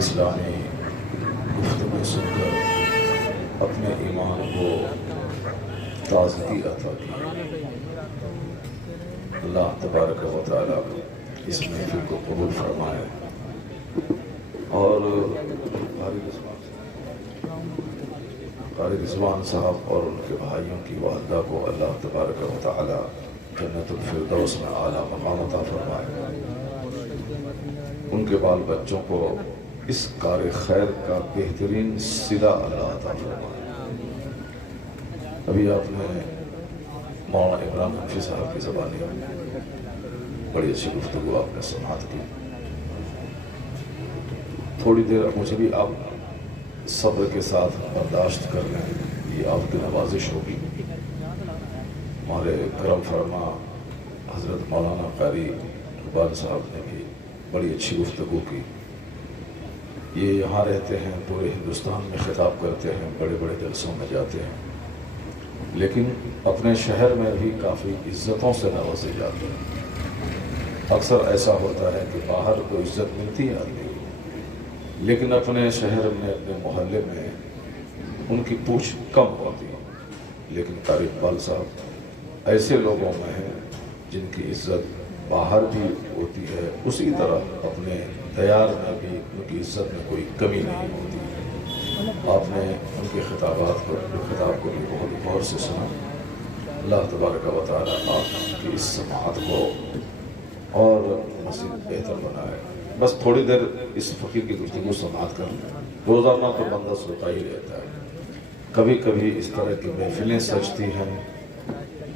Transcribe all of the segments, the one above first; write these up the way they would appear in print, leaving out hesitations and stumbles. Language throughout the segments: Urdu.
اسلامی گفتگو سن کر اپنے ایمان کو تازگی عطا کی۔ اللہ تبارک و تعالیٰ اس محفل کو قبول فرمائے اور قاری رضوان صاحب اور ان کے بھائیوں کی والدہ کو اللہ تبارک و تعالیٰ جنت الفردوس میں اعلیٰ مقام عطا فرمائے، ان کے بال بچوں کو اس کار خیر کا بہترین صلہ اللہ عطا فرمائے۔ ابھی آپ نے مولانا عمران حنفی صاحب کی زبانی بڑی اچھی گفتگو آپ نے سماعت کی۔ تھوڑی دیر مجھے بھی آپ صبر کے ساتھ برداشت کر لیں، یہ آپ کی نوازش ہوگی۔ ہمارے کرم فرما حضرت مولانا قاری اقبال صاحب نے بھی بڑی اچھی گفتگو کی۔ یہ یہاں رہتے ہیں، پورے ہندوستان میں خطاب کرتے ہیں، بڑے بڑے جلسوں میں جاتے ہیں، لیکن اپنے شہر میں بھی کافی عزتوں سے نوازے جاتے ہیں۔ اکثر ایسا ہوتا ہے کہ باہر کو عزت ملتی ہے آدمی، لیکن اپنے شہر میں، اپنے محلے میں ان کی پوچھ کم ہوتی ہے۔ لیکن قاری اقبال صاحب ایسے لوگوں میں ہیں جن کی عزت باہر بھی ہوتی ہے، اسی طرح اپنے دیار میں بھی ان کی عزت میں کوئی کمی نہیں ہوتی۔ آپ نے ان کے خطاب کو بھی بہت غور سے سنا۔ اللہ تبارک و تعالیٰ آپ کی اس سماعت کو اور مزید بہتر بنائے۔ بس تھوڑی دیر اس فقیر کی گفتگو سماعت کر لیں۔ روزانہ تو بندہ سوتا ہی رہتا ہے، کبھی کبھی اس طرح کی محفلیں سجتی ہیں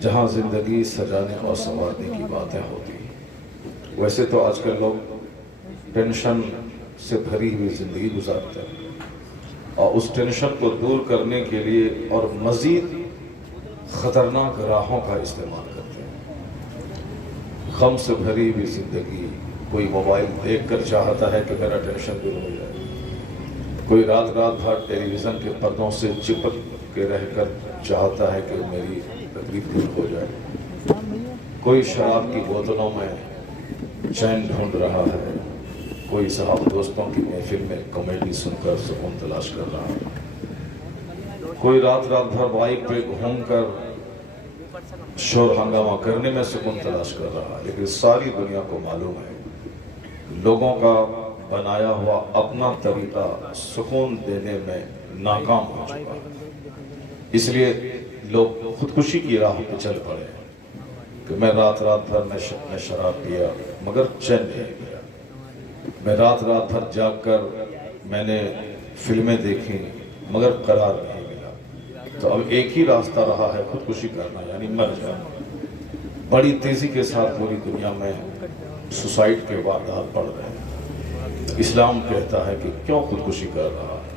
جہاں زندگی سجانے اور سنوارنے کی باتیں ہوتی ہیں۔ ویسے تو آج کل لوگ ٹینشن سے بھری ہوئی زندگی گزارتے ہیں، اور اس ٹینشن کو دور کرنے کے لیے اور مزید خطرناک راہوں کا استعمال کرتے ہیں۔ غم سے بھری ہوئی زندگی، کوئی موبائل دیکھ کر چاہتا ہے کہ میرا ٹینشن دور ہو جائے، کوئی رات بھر ٹیلی ویژن کے پردوں سے چپک کے رہ کر چاہتا ہے کہ میری تکلیف دور ہو جائے، کوئی شراب کی بوتلوں میں چین ڈھونڈ رہا ہے، کوئی صاحب دوستوں کی محفل میں کامیڈی سن کر سکون تلاش کر رہا ہے، کوئی رات بھر بائک پہ گھوم کر شور ہنگامہ کرنے میں سکون تلاش کر رہا ہے۔ لیکن ساری دنیا کو معلوم ہے لوگوں کا بنایا ہوا اپنا طریقہ سکون دینے میں ناکام ہو چکا ہے، اس لیے لوگ خودکشی کی راہ پہ چل پڑے ہیں کہ میں رات بھر میں شراب پیا مگر چین نہیں ملا، میں رات بھر جاگ کر میں نے فلمیں دیکھی مگر قرار نہیں ملا۔ تو اب ایک ہی راستہ رہا ہے خودکشی کرنا، یعنی مر جانا۔ بڑی تیزی کے ساتھ پوری دنیا میں سوسائڈ کے واقعات بڑھ رہے ہیں۔ اسلام کہتا ہے کہ کیوں خودکشی کر رہا ہے،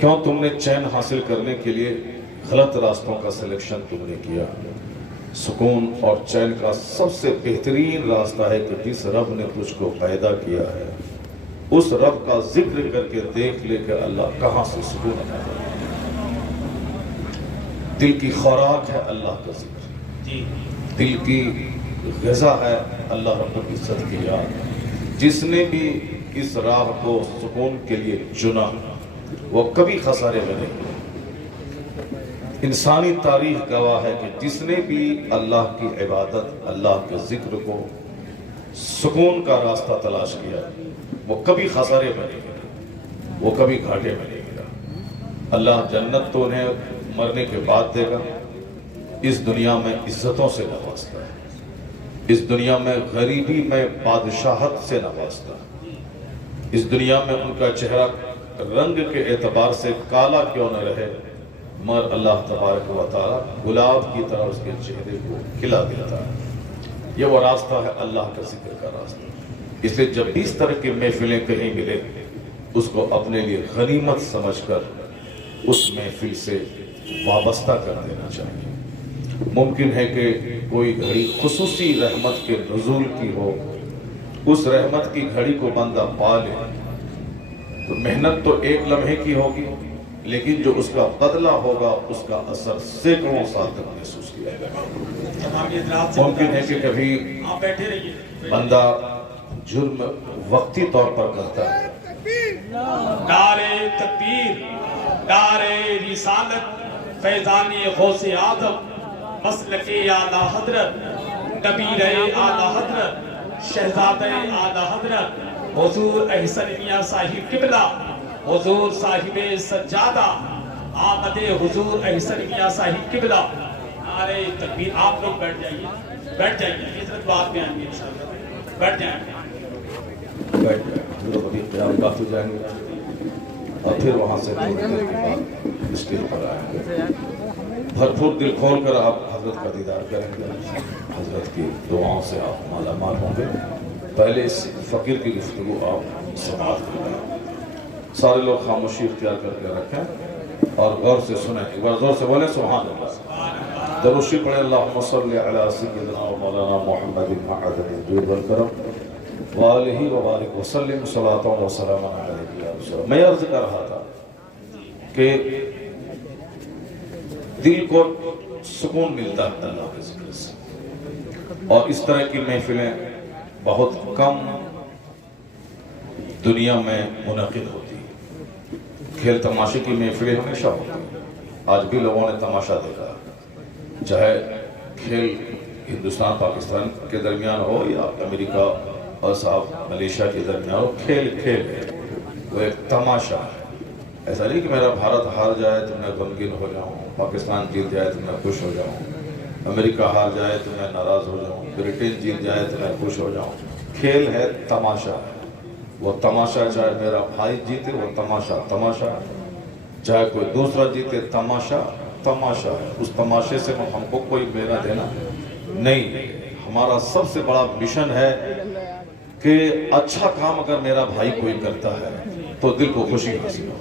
کیوں تم نے چین حاصل کرنے کے لیے غلط راستوں کا سلیکشن تم نے کیا۔ سکون اور چین کا سب سے بہترین راستہ ہے کہ جس رب نے تجھ کو پیدا کیا ہے اس رب کا ذکر کر کے دیکھ لے کہ اللہ کہاں سے سکون عطا کرتا ہے۔ دل کی خوراک ہے اللہ کا ذکر، دل کی غذا ہے اللہ رب العزت کی یاد۔ جس نے بھی اس راہ کو سکون کے لیے چنا وہ کبھی خسارے میں نہیں۔ انسانی تاریخ گواہ ہے کہ جس نے بھی اللہ کی عبادت، اللہ کے ذکر کو سکون کا راستہ تلاش کیا وہ کبھی خسارے میں نہیں گیا، وہ کبھی گھاٹے میں نہیں گیا۔ اللہ جنت تو انہیں مرنے کے بعد دے گا، اس دنیا میں عزتوں سے نوازتا ہے، اس دنیا میں غریبی میں بادشاہت سے نوازتا ہے، اس دنیا میں ان کا چہرہ رنگ کے اعتبار سے کالا کیوں نہ رہے مگر اللہ تبارک و تعالیٰ گلاب کی طرح اس کے چہرے کو کھلا دیتا ہے۔ یہ وہ راستہ ہے اللہ کا ذکر کا راستہ۔ اس لیے جب اس طرح کی محفلیں کہیں ملے اس کو اپنے لیے غنیمت سمجھ کر اس محفل سے وابستہ کر دینا چاہیے۔ ممکن ہے کہ کوئی گھڑی خصوصی رحمت کے نزول کی ہو، اس رحمت کی گھڑی کو بندہ پا لے تو محنت تو ایک لمحے کی ہوگی، لیکن جو اس کا بدلہ ہوگا اس کا اثر سینکڑوں سال تک محسوس کیا جائے۔ ممکن ہے کہ کبھی بندہ جرم وقتی طور پر کرتا ہے دارے تکبیر، دارے رسالت، فیضان غوث آدم، مسلک اعلیٰ حضرت، نبی اعلیٰ حضرت، شہزادہ اعلیٰ حضرت حضور احسن میاں صاحب قبلہ، حضور صاحب سجادہ، آمد حضور احسن میاں صاحب قبلہ، نعرہ تکبیر۔ آپ لوگ بیٹھ جائیے، بیٹھ جائیے، حضرت بات میں آئیں گے انشاءاللہ، بیٹھ جائیں۔ بیٹھ جائیں، حضرت ابھی قیام کافی جائیں گے اور پھر وہاں سے تھوڑی دیر کے بعد اسٹیج پر آئیں گے۔ بھرپور دل کھول کر آپ حضرت کا دیدار کریں گے، حضرت کی دعاؤں سے آپ مالا مال ہوں گے۔ پہلے اس فقیر کی گفتگو آپ سماعت کریں، سارے لوگ خاموشی اختیار کر کے رکھیں اور غور سے سنیں، ایک بار زور سے بولیں سبحان اللہ، درود شریف پڑھیں، اللہم صلی علی سیدنا و مولانا محمد معدن الجود والکرم وآلہ وبارک وسلم صلاۃ و سلام علیہ یا رسول اللہ۔ میں عرض کر رہا تھا کہ دل کو سکون ملتا ہے اللہ کے ذکر سے، اور اس طرح کی محفلیں بہت کم دنیا میں منعقد ہوتی ہیں۔ کھیل تماشے کی محفلیں ہمیشہ ہوتی ہیں، آج بھی لوگوں نے تماشا دیکھا، چاہے کھیل ہندوستان پاکستان کے درمیان ہو یا امریکہ اور صاحب ملیشیا کے درمیان ہو، کھیل کھیل ہے، وہ ایک تماشا ہے۔ ایسا نہیں کہ میرا بھارت ہار جائے تو میں غمگین ہو جاؤں، پاکستان جیت جائے تو میں خوش ہو جاؤں، امریکہ ہار جائے تو میں ناراض ہو جاؤں، برٹن جیت جائے تو میں خوش ہو جاؤں۔ کھیل ہے، تماشا ہے، وہ تماشا چاہے میرا بھائی جیتے وہ تماشا تماشا ہے، چاہے کوئی دوسرا جیتے تماشا تماشا ہے۔ اس تماشے سے ہم کو کوئی لینا دینا نہیں۔ ہمارا سب سے بڑا مشن ہے کہ اچھا کام اگر میرا بھائی کوئی کرتا ہے تو دل کو خوشی حاصل ہو،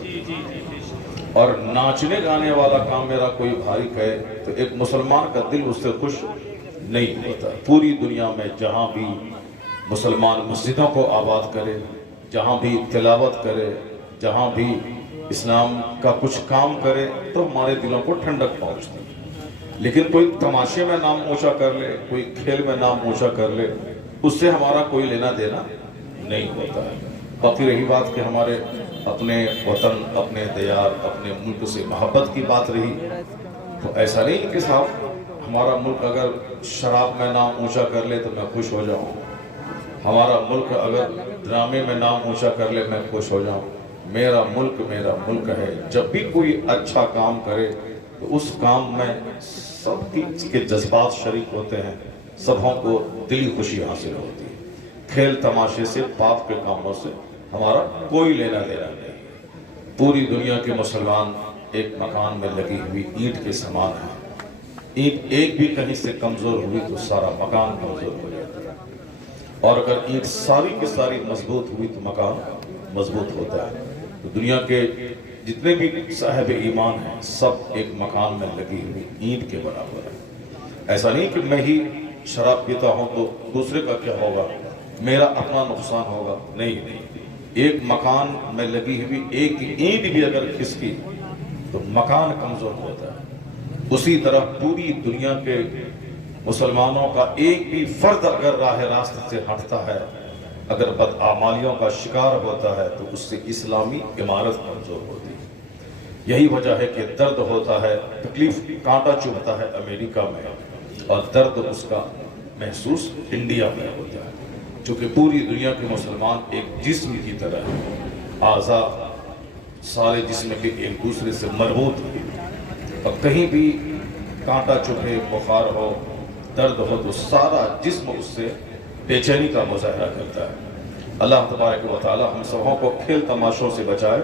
اور ناچنے گانے والا کام میرا کوئی بھائی کہے تو ایک مسلمان کا دل اس سے خوش نہیں ہوتا۔ پوری دنیا میں جہاں بھی مسلمان مسجدوں کو آباد کرے، جہاں بھی تلاوت کرے، جہاں بھی اسلام کا کچھ کام کرے تو ہمارے دلوں کو ٹھنڈک پہنچتی ہے۔ لیکن کوئی تماشے میں نام اونچا کر لے، کوئی کھیل میں نام اونچا کر لے، اس سے ہمارا کوئی لینا دینا نہیں ہوتا ہے۔ باقی رہی بات کہ ہمارے اپنے وطن، اپنے دیار، اپنے ملک سے محبت کی بات رہی، تو ایسا نہیں کہ صاحب ہمارا ملک اگر شراب میں نام اونچا کر لے تو میں خوش ہو جاؤں، ہمارا ملک اگر ڈرامے میں نام اونچا کر لے میں خوش ہو جاؤں۔ میرا ملک ہے، جب بھی کوئی اچھا کام کرے تو اس کام میں سب کے جذبات شریک ہوتے ہیں، سبوں کو دلی خوشی حاصل ہوتی ہے۔ کھیل تماشے سے، پاپ کے کاموں سے ہمارا کوئی لینا دینا نہیں۔ پوری دنیا کے مسلمان ایک مکان میں لگی ہوئی اینٹ کے سامان ہیں، اینٹ ایک بھی کہیں سے کمزور ہوئی تو سارا مکان کمزور ہو جاتا ہے، اور اگر اینٹ ساری کی ساری مضبوط ہوئی تو مکان مضبوط ہوتا ہے۔ تو دنیا کے جتنے بھی صاحب ایمان ہیں سب ایک مکان میں لگی ہوئی اینٹ کے برابر ہے۔ ایسا نہیں کہ میں ہی شراب پیتا ہوں تو دوسرے کا کیا ہوگا، میرا اپنا نقصان ہوگا، نہیں۔ ایک مکان میں لگی ہوئی ایک اینٹ بھی اگر کھسکی تو مکان کمزور ہوتا ہے۔ اسی طرح پوری دنیا کے مسلمانوں کا ایک بھی فرد اگر راہ راست سے ہٹتا ہے، اگر بدعمالیوں کا شکار ہوتا ہے تو اس سے اسلامی عمارت کمزور ہوتی ہے۔ یہی وجہ ہے کہ درد ہوتا ہے، تکلیف کانٹا چبھتا ہے امریکہ میں، اور درد اس کا محسوس انڈیا میں ہوتا ہے، چونکہ پوری دنیا کے مسلمان ایک جسم کی طرح ہیں، اعضاء سارے جسم کے ایک دوسرے سے مربوط ہیں، اور کہیں بھی کانٹا چبھے، بخار ہو، درد ہو تو سارا جسم اس سے بے چینی کا مظاہرہ کرتا ہے۔ اللہ تبارک و تعالی ہم سبوں کو کھیل تماشوں سے بچائے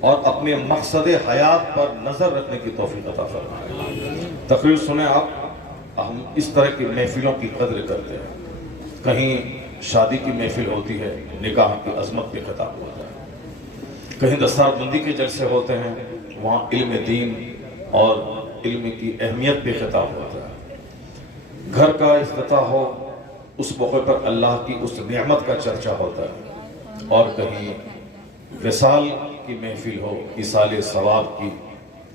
اور اپنے مقصد حیات پر نظر رکھنے کی توفیق عطا فرمائے۔ تقریر سنیں آپ، ہم اس طرح کی محفلوں کی قدر کرتے ہیں۔ کہیں شادی کی محفل ہوتی ہے، نکاح کی عظمت پہ خطاب ہوتا ہے، کہیں دستار بندی کے جلسے ہوتے ہیں، وہاں علم دین اور علم کی اہمیت پہ خطاب ہوتا ہے۔ گھر کا افتتاح ہو، اس موقع پر اللہ کی اس نعمت کا چرچا ہوتا ہے، اور کہیں وصال کی محفل ہو، ایصال ثواب کی،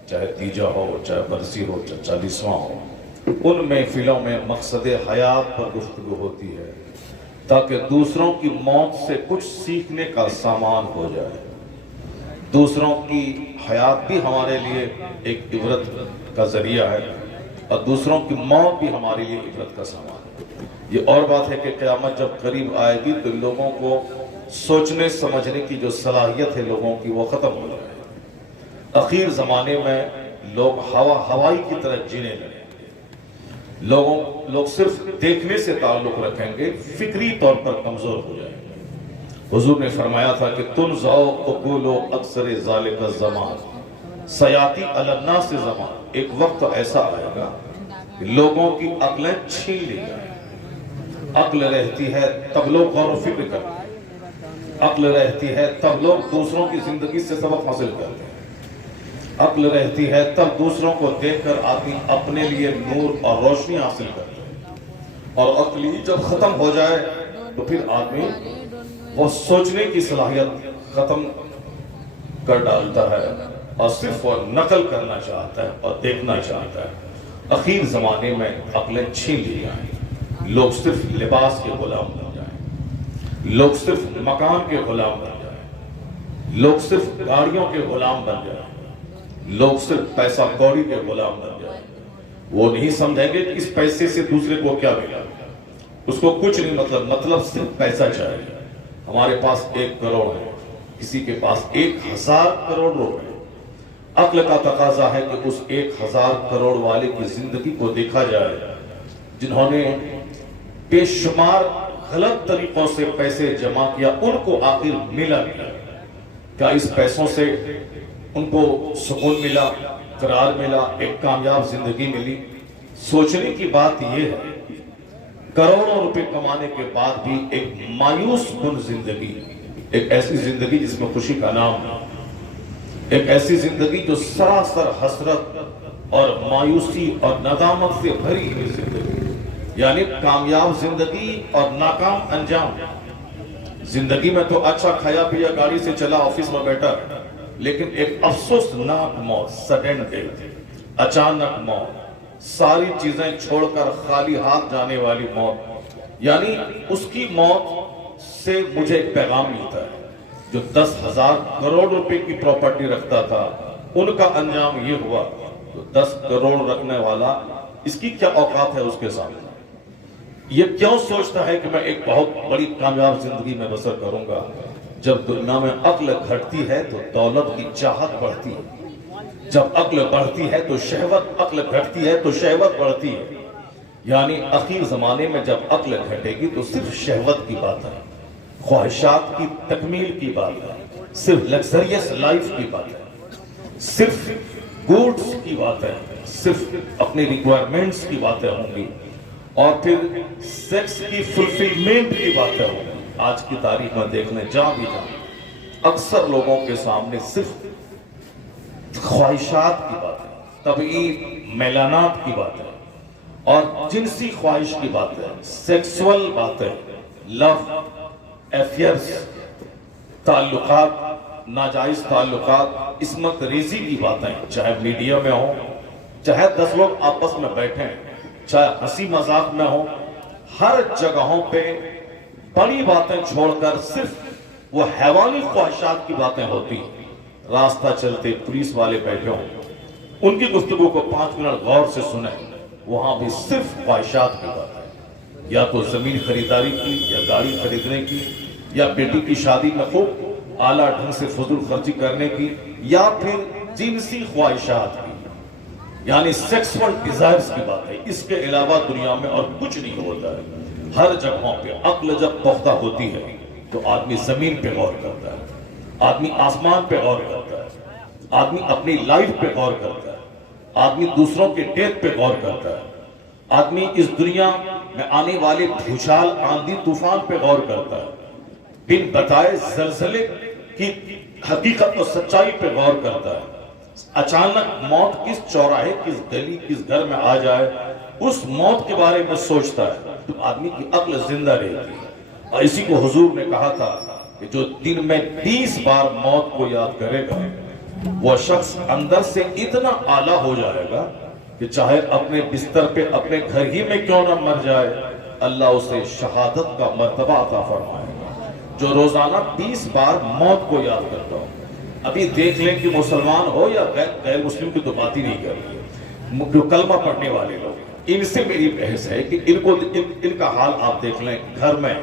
چاہے تیجا ہو، چاہے برسی ہو، چاہے 40واں ہو، ان محفلوں میں مقصد حیات پر گفتگو ہوتی ہے تاکہ دوسروں کی موت سے کچھ سیکھنے کا سامان ہو جائے۔ دوسروں کی حیات بھی ہمارے لیے ایک عبرت کا ذریعہ ہے اور دوسروں کی موت بھی ہمارے لیے عبرت کا سامان ہے۔ یہ اور بات ہے کہ قیامت جب قریب آئے گی تو لوگوں کو سوچنے سمجھنے کی جو صلاحیت ہے لوگوں کی وہ ختم ہو جائے گی۔ اخیر زمانے میں لوگ ہوائی کی طرح جینے لگیں گے، لوگ صرف دیکھنے سے تعلق رکھیں گے، فکری طور پر کمزور ہو جائیں گے۔ حضور نے فرمایا تھا کہ تنزع عقول اکثر ذالک الزمان سیاتی علی الناس زمان، ایک وقت ایسا آئے گا کہ لوگوں کی عقلیں چھین لی جائیں۔ عقل رہتی ہے تب لوگ غور و فکر کرتے ہیں، عقل رہتی ہے تب لوگ دوسروں کی زندگی سے سبق حاصل کرتے ہیں، عقل رہتی ہے تب دوسروں کو دیکھ کر آدمی اپنے لیے نور اور روشنی حاصل کرتے ہیں، اور عقل ہی جب ختم ہو جائے تو پھر آدمی وہ سوچنے کی صلاحیت ختم کر ڈالتا ہے اور صرف وہ نقل کرنا چاہتا ہے اور دیکھنا چاہتا ہے۔ اخیر زمانے میں عقلیں چھین لی جائیں، لوگ صرف لباس کے غلام بن جائیں، لوگ صرف مکان کے غلام بن جائیں، لوگ صرف گاڑیوں کے غلام بن جائیں، لوگ صرف پیسہ کوڑی کے غلام بن جائیں۔ وہ نہیں سمجھیں گے کہ اس پیسے سے دوسرے کو کیا ملا، اس کو کچھ نہیں، مطلب صرف پیسہ چاہیے۔ ہمارے پاس 1 کروڑ ہے، کسی کے پاس 1000 کروڑ روپے۔ عقل کا تقاضا ہے کہ اس 1000 کروڑ والے کی زندگی کو دیکھا جائے، جنہوں نے بے شمار غلط طریقوں سے پیسے جمع کیا، ان کو آخر ملا کیا؟ کیا اس پیسوں سے ان کو سکون ملا، قرار ملا، ایک کامیاب زندگی ملی؟ سوچنے کی بات یہ ہے، کروڑوں روپے کمانے کے بعد بھی ایک مایوس کن زندگی، ایک ایسی زندگی جس میں خوشی کا نام نہ، ایک ایسی زندگی جو سراسر حسرت اور مایوسی اور ندامت سے بھری ہوئی زندگی، یعنی کامیاب زندگی اور ناکام انجام۔ زندگی میں تو اچھا کھایا پیا، گاڑی سے چلا، آفس میں بیٹھا، لیکن ایک افسوسناک موت، سڈن ڈیتھ، اچانک موت، ساری چیزیں چھوڑ کر خالی ہاتھ جانے والی موت، یعنی اس کی موت سے مجھے ایک پیغام ملتا ہے۔ جو 10,000 کروڑ روپے کی پراپرٹی رکھتا تھا، ان کا انجام یہ ہوا، تو 10 کروڑ رکھنے والا، اس کی کیا اوقات ہے اس کے سامنے؟ یہ کیوں سوچتا ہے کہ میں ایک بہت بڑی کامیاب زندگی میں بسر کروں گا؟ جب دنیا میں عقل گھٹتی ہے تو دولت کی چاہت بڑھتی ہے، جب عقل بڑھتی ہے تو شہوت، عقل گھٹتی ہے تو شہوت بڑھتی ہے۔ یعنی اخیر زمانے میں جب عقل گھٹے گی تو صرف شہوت کی بات ہے، خواہشات کی تکمیل کی بات ہے، صرف لگزریس لائف کی بات ہے، صرف گوڈز کی بات ہے، صرف اپنی ریکوائرمنٹس کی باتیں ہوں گی، اور پھر سیکس کی فلفلمنٹ کی باتیں ہوں گی۔ آج کی تاریخ میں دیکھنے جہاں بھی جائیں، اکثر لوگوں کے سامنے صرف خواہشات کی باتیں، طبعی میلانات کی باتیں اور جنسی خواہش کی باتیں، سیکسول باتیں، لو افیئرز، تعلقات، ناجائز تعلقات، عصمت ریزی کی باتیں، چاہے میڈیا میں ہوں، چاہے 10 لوگ آپس میں بیٹھیں، چاہے ہنسی مذاق میں ہوں، ہر جگہوں پہ بڑی باتیں چھوڑ کر صرف وہ حیوانی خواہشات کی باتیں ہوتی۔ راستہ چلتے پولیس والے بیٹھے ہوں، ان کی گفتگو کو 5 منٹ غور سے سنیں، وہاں بھی صرف خواہشات کی باتیں، یا تو زمین خریداری کی، یا گاڑی خریدنے کی، یا بیٹی کی شادی میں خوب اعلیٰ ڈھنگ سے فضول خرچی کرنے کی، یا پھر جنسی خواہشات کی، یعنی سیکسول ڈیزائرز کی بات ہے۔ اس کے علاوہ دنیا میں اور کچھ نہیں ہوتا ہے۔ ہر جگہوں پہ عقل جب پختہ ہوتی ہے تو آدمی زمین پہ غور کرتا ہے، آدمی آسمان پہ غور کرتا ہے، آدمی اپنی لائف پہ غور کرتا ہے، آدمی دوسروں کے ڈیتھ پہ غور کرتا ہے، آدمی اس دنیا میں آنے والے بھوچال، آندھی، طوفان پہ غور کرتا ہے، بن بتائے زلزلے کی حقیقت و سچائی پہ غور کرتا ہے۔ اچانک موت کس چوراہے، کس گلی، کس گھر میں آ جائے، اس موت کے بارے میں سوچتا ہے، تو آدمی کی عقل زندہ رہتی ہے۔ اور اسی کو حضور نے کہا تھا کہ جو دن میں 20 بار موت کو یاد کرے گا، وہ شخص اندر سے اتنا اعلیٰ ہو جائے گا کہ چاہے اپنے بستر پہ اپنے گھر ہی میں کیوں نہ مر جائے، اللہ اسے شہادت کا مرتبہ عطا فرمائے گا۔ جو روزانہ 20 بار موت کو یاد کرتا ہوں، ابھی دیکھ لیں کہ مسلمان ہو یا غیر مسلم کی تو بات ہی نہیں کر رہی، جو کلمہ پڑھنے والے لوگ، ان سے میری بحث ہے کہ ان کا حال آپ دیکھ لیں، گھر میں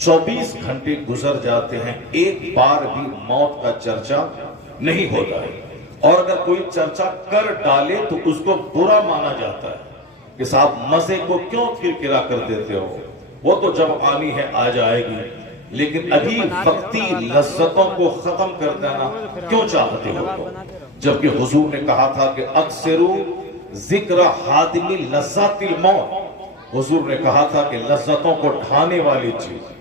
24 گھنٹے گزر جاتے ہیں، ایک بار بھی موت کا چرچا نہیں ہوتا ہے، اور اگر کوئی چرچا کر ڈالے تو اس کو برا مانا جاتا ہے کہ صاحب مزے کو کیوں کرکرا کر دیتے ہو، وہ تو جب آنی ہے آ جائے گی، لیکن ابھی وقتی لذتوں کو ختم کر دینا کیوں چاہتے ہو تو؟ جبکہ حضور نے کہا تھا کہ اکثرو ذکر حادمی لذات الموت، حضور نے کہا تھا کہ لذتوں کو ڈھانے والی چیز،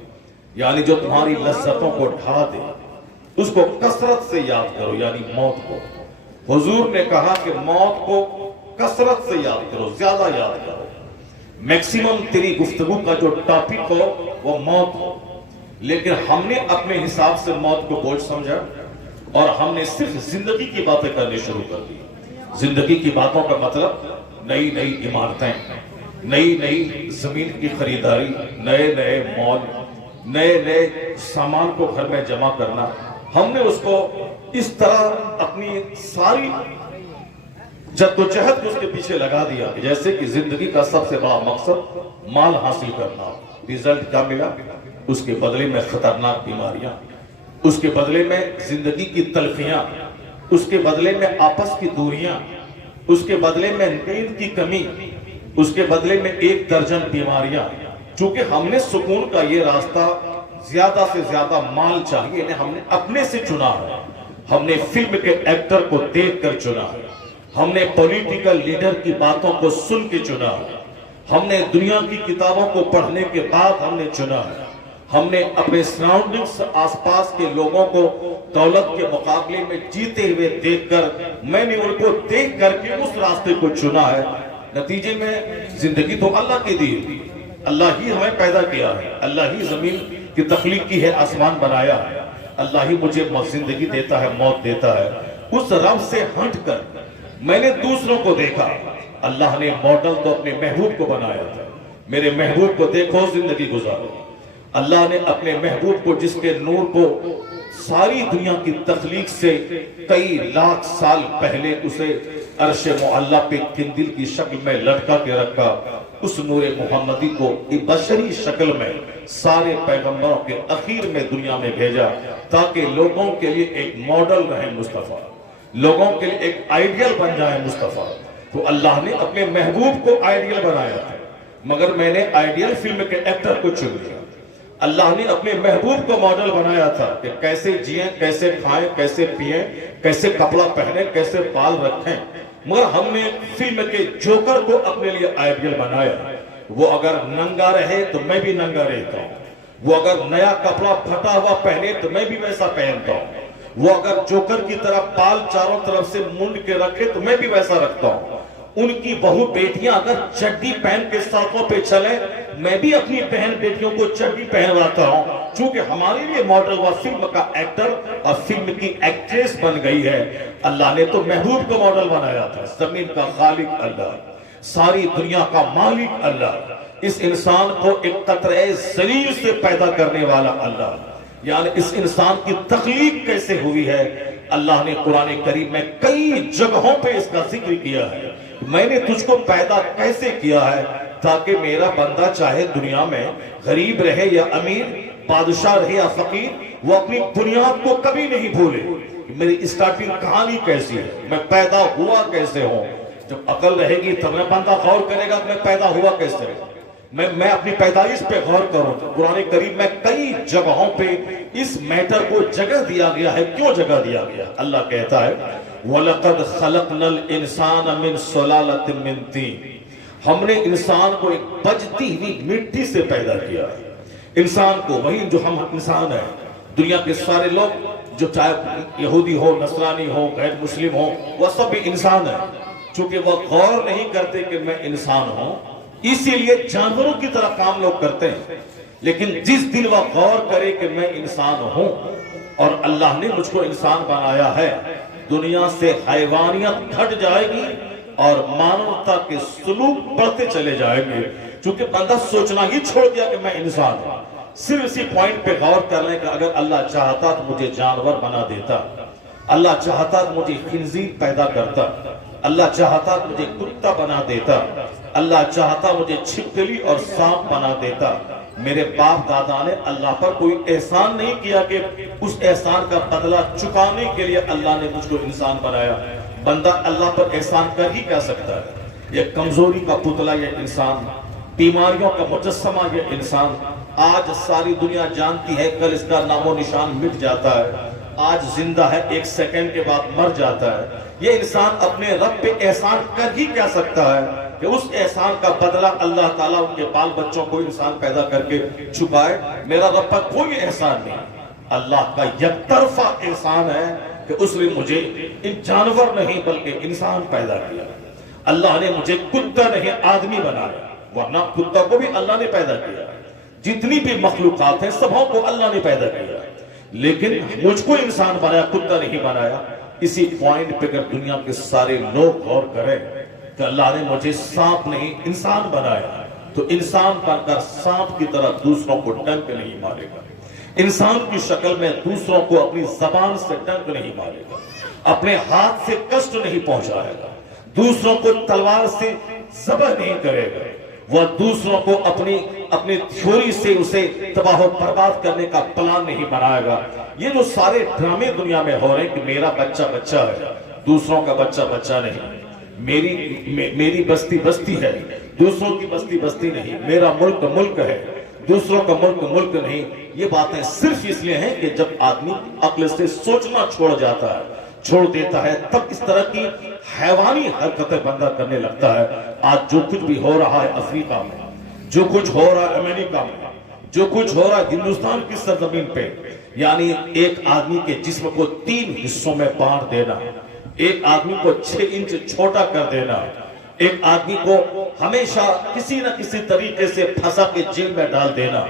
یعنی جو تمہاری لذتوں کو ڈھا دے اس کو کثرت سے یاد کرو، یعنی موت کو۔ حضور نے کہا کہ موت کو کثرت سے یاد کرو، زیادہ یاد کرو، میکسیمم تیری گفتگو کا جو ٹاپک ہو وہ موت ہو، لیکن ہم نے اپنے حساب سے موت کو بوجھ سمجھا اور ہم نے صرف زندگی کی باتیں کرنے شروع کر دی۔ زندگی کی باتوں کا مطلب نئی نئی عمارتیں، نئی نئی زمین کی خریداری، نئے نئے مال، نئے نئے سامان کو گھر میں جمع کرنا۔ ہم نے اس کو اس طرح اپنی ساری جدوجہد کو اس کے پیچھے لگا دیا کہ جیسے کہ زندگی کا سب سے بڑا مقصد مال حاصل کرنا۔ ریزلٹ کیا ملا؟ اس کے بدلے میں خطرناک بیماریاں، اس کے بدلے میں زندگی کی تلخیاں، اس کے بدلے میں آپس کی دوریاں، اس کے بدلے میں نیند کی کمی، اس کے بدلے میں 1 درجن بیماریاں۔ چونکہ ہم نے سکون کا یہ راستہ زیادہ سے زیادہ مال چاہیے ہم نے اپنے سے چنا ہے، ہم نے فلم کے ایکٹر کو دیکھ کر چنا ہے، ہم نے پولیٹیکل لیڈر کی باتوں کو سن کے چنا ہے، ہم نے دنیا کی کتابوں کو پڑھنے کے بعد ہم نے چنا ہے، ہم نے اپنے سراؤنڈنگز آس پاس کے لوگوں کو دولت کے مقابلے میں جیتے ہوئے دیکھ کر، میں نے ان کو دیکھ کر کے اس راستے کو چنا ہے۔ نتیجے میں زندگی تو اللہ کی دی، اللہ ہی ہمیں پیدا کیا ہے، اللہ ہی زمین کی تخلیق کی ہے، آسمان بنایا ہے، اللہ ہی مجھے زندگی دیتا ہے، موت دیتا ہے۔ اس رب سے ہٹ کر میں نے دوسروں کو دیکھا، اللہ نے ماڈل تو اپنے محبوب کو بنایا تھا، میرے محبوب کو دیکھو زندگی گزارو۔ اللہ نے اپنے محبوب کو جس کے نور کو ساری دنیا کی تخلیق سے کئی لاکھ سال پہلے اسے عرش معلیٰ پہ قندیل کی شکل میں لٹکا کے رکھا، اس نور محمدی کو بشری شکل میں سارے پیغمبروں کے اخیر میں دنیا میں بھیجا تاکہ لوگوں کے لیے ایک ماڈل رہے مصطفیٰ، لوگوں کے لیے ایک آئیڈیل بن جائے مصطفیٰ۔ تو اللہ نے اپنے محبوب کو آئیڈیل بنایا تھا، مگر میں نے آئیڈیل فلم کے ایکٹر کو چن لیا۔ اللہ نے اپنے محبوب کو ماڈل بنایا تھا کہ کیسے جئیں، کیسے کھائیں، کیسے پیئیں، کیسے کپڑا پہنیں، کیسے بال رکھیں، مگر ہم نے فلم کے جوکر کو اپنے لیے آئیڈیل بنایا۔ وہ اگر ننگا رہے تو میں بھی ننگا رہتا ہوں، وہ اگر نیا کپڑا پھٹا ہوا پہنے تو میں بھی ویسا پہنتا ہوں، وہ اگر جوکر کی طرح بال چاروں طرف سے منڈ کے رکھے تو میں بھی ویسا رکھتا ہوں۔ ان کی بہو بیٹیاں اگر چڈی پہن کے سڑکوں پہ چلیں، میں بھی اپنی بہن بیٹیوں کو چڈی پہنواتا ہوں، چونکہ ہمارے لیے ماڈل وہ فلم کا ایکٹر اور فلم کی ایکٹریس بن گئی ہے۔ اللہ نے تو محبوب کو ماڈل بنایا تھا، زمین کا خالق اللہ، ساری دنیا کا مالک اللہ، اس انسان کو ایک قطرہ زلیل سے پیدا کرنے والا اللہ، یعنی اس انسان کی تخلیق کیسے ہوئی ہے اللہ نے قرآن کریم میں کئی جگہوں پہ اس کا ذکر کیا ہے۔ میں نے تجھ کو پیدا کیسے کیا ہے تاکہ میرا بندہ چاہے دنیا میں غریب رہے یا امیر، بادشاہ رہے یا فقیر، وہ اپنی بنیاد کو کبھی نہیں بھولے۔ میری اسٹارٹنگ کہانی کیسی ہے، میں پیدا ہوا کیسے ہوں۔ جب عقل رہے گی تب میں بندہ غور کرے گا کہ میں پیدا ہوا کیسے ہوں، میں اپنی پیدائش پہ غور کروں۔ قرآن کریم میں کئی جگہوں پہ اس میٹر کو جگہ دیا گیا ہے۔ کیوں جگہ دیا گیا؟ اللہ کہتا ہے وَلَقَدْ خَلَقْنَا الْإِنسَانَ مِنْ صُلَالَةٍ مِنْ طِينٍ، ہم نے انسان کو ایک بجتی ہوئی مٹی سے پیدا کیا۔ انسان کو، وہی جو ہم انسان ہیں، دنیا کے سارے لوگ جو چاہے یہودی ہو، نصرانی ہو، غیر مسلم ہو، وہ سب بھی انسان ہیں۔ چونکہ وہ غور نہیں کرتے کہ میں انسان ہوں، اسی لیے جانوروں کی طرح کام لوگ کرتے ہیں۔ لیکن جس دن وہ غور کرے کہ میں انسان ہوں اور اللہ نے مجھ کو انسان بنایا ہے، دنیا سے حیوانیت گھٹ جائے گی اور مانوتا کے سلوک بڑھتے چلے جائیں گے، چونکہ بندہ سوچنا ہی چھوڑ دیا کہ میں انسان ہوں۔ صرف اسی پوائنٹ پہ غور کر لیں کہ اگر اللہ چاہتا تو مجھے جانور بنا دیتا، اللہ چاہتا کہ مجھے خنزیر پیدا کرتا، اللہ چاہتا کہ مجھے کتا بنا دیتا، اللہ چاہتا مجھے چھپکلی اور سانپ بنا دیتا۔ میرے باپ دادا نے اللہ پر کوئی احسان نہیں کیا کہ اس احسان کا بدلہ چکانے کے لیے اللہ نے مجھ کو انسان بنایا۔ بندہ اللہ پر احسان کر ہی کیا سکتا ہے؟ یہ کمزوری کا پتلا یہ انسان، بیماریوں کا مجسمہ یہ انسان، آج ساری دنیا جانتی ہے کل اس کا نام و نشان مٹ جاتا ہے، آج زندہ ہے ایک سیکنڈ کے بعد مر جاتا ہے۔ یہ انسان اپنے رب پہ احسان کر ہی کیا سکتا ہے کہ اس احسان کا بدلہ اللہ تعالیٰ ان کے بال بچوں کو انسان پیدا کر کے چکائے؟ میرا رب پر کوئی احسان نہیں، اللہ کا یک طرفہ احسان ہے کہ اس نے مجھے ان جانور نہیں بلکہ انسان پیدا کیا۔ اللہ نے مجھے کتا نہیں آدمی بنایا، ورنہ کتا کو بھی اللہ نے پیدا کیا۔ جتنی بھی مخلوقات ہیں سبوں کو اللہ نے پیدا کیا، لیکن مجھ کو انسان بنایا، کتا نہیں بنایا۔ اسی پوائنٹ پہ اگر دنیا کے سارے لوگ غور کریں کہ اللہ نے مجھے سانپ نہیں انسان بنایا، تو انسان بن کر سانپ کی طرح دوسروں کو ڈنک نہیں مارے گا، انسان کی شکل میں دوسروں کو اپنی زبان سے ڈنک نہیں مارے گا، اپنے ہاتھ سے کشٹ نہیں پہنچائے گا، دوسروں کو تلوار سے ذبح نہیں کرے گا، وہ دوسروں کو اپنی تھیوری سے اسے تباہ و برباد کرنے کا پلان نہیں بنائے گا۔ یہ جو سارے ڈرامے دنیا میں ہو رہے ہیں کہ میرا بچہ بچہ ہے، دوسروں کا بچہ بچہ نہیں، میری بستی بستی ہے، دوسروں کی بستی بستی نہیں، میرا ملک ملک ہے، دوسروں کا ملک ملک نہیں، یہ باتیں صرف اس لیے ہیں کہ جب آدمی عقل سے سوچنا چھوڑ دیتا ہے تب اس طرح کی حیوانی حرکتیں بندہ کرنے لگتا ہے۔ آج جو کچھ بھی ہو رہا ہے افریقہ میں، جو کچھ ہو رہا ہے امریکہ میں، جو کچھ ہو رہا ہے ہندوستان کی سرزمین پہ، یعنی ایک آدمی کے جسم کو 3 حصوں میں بانٹ دینا، ایک آدمی کو 6 انچ چھوٹا کر دینا، ایک آدمی کو ہمیشہ کسی نہ کسی طریقے سے پھنسا کے جیل میں ڈال دینا،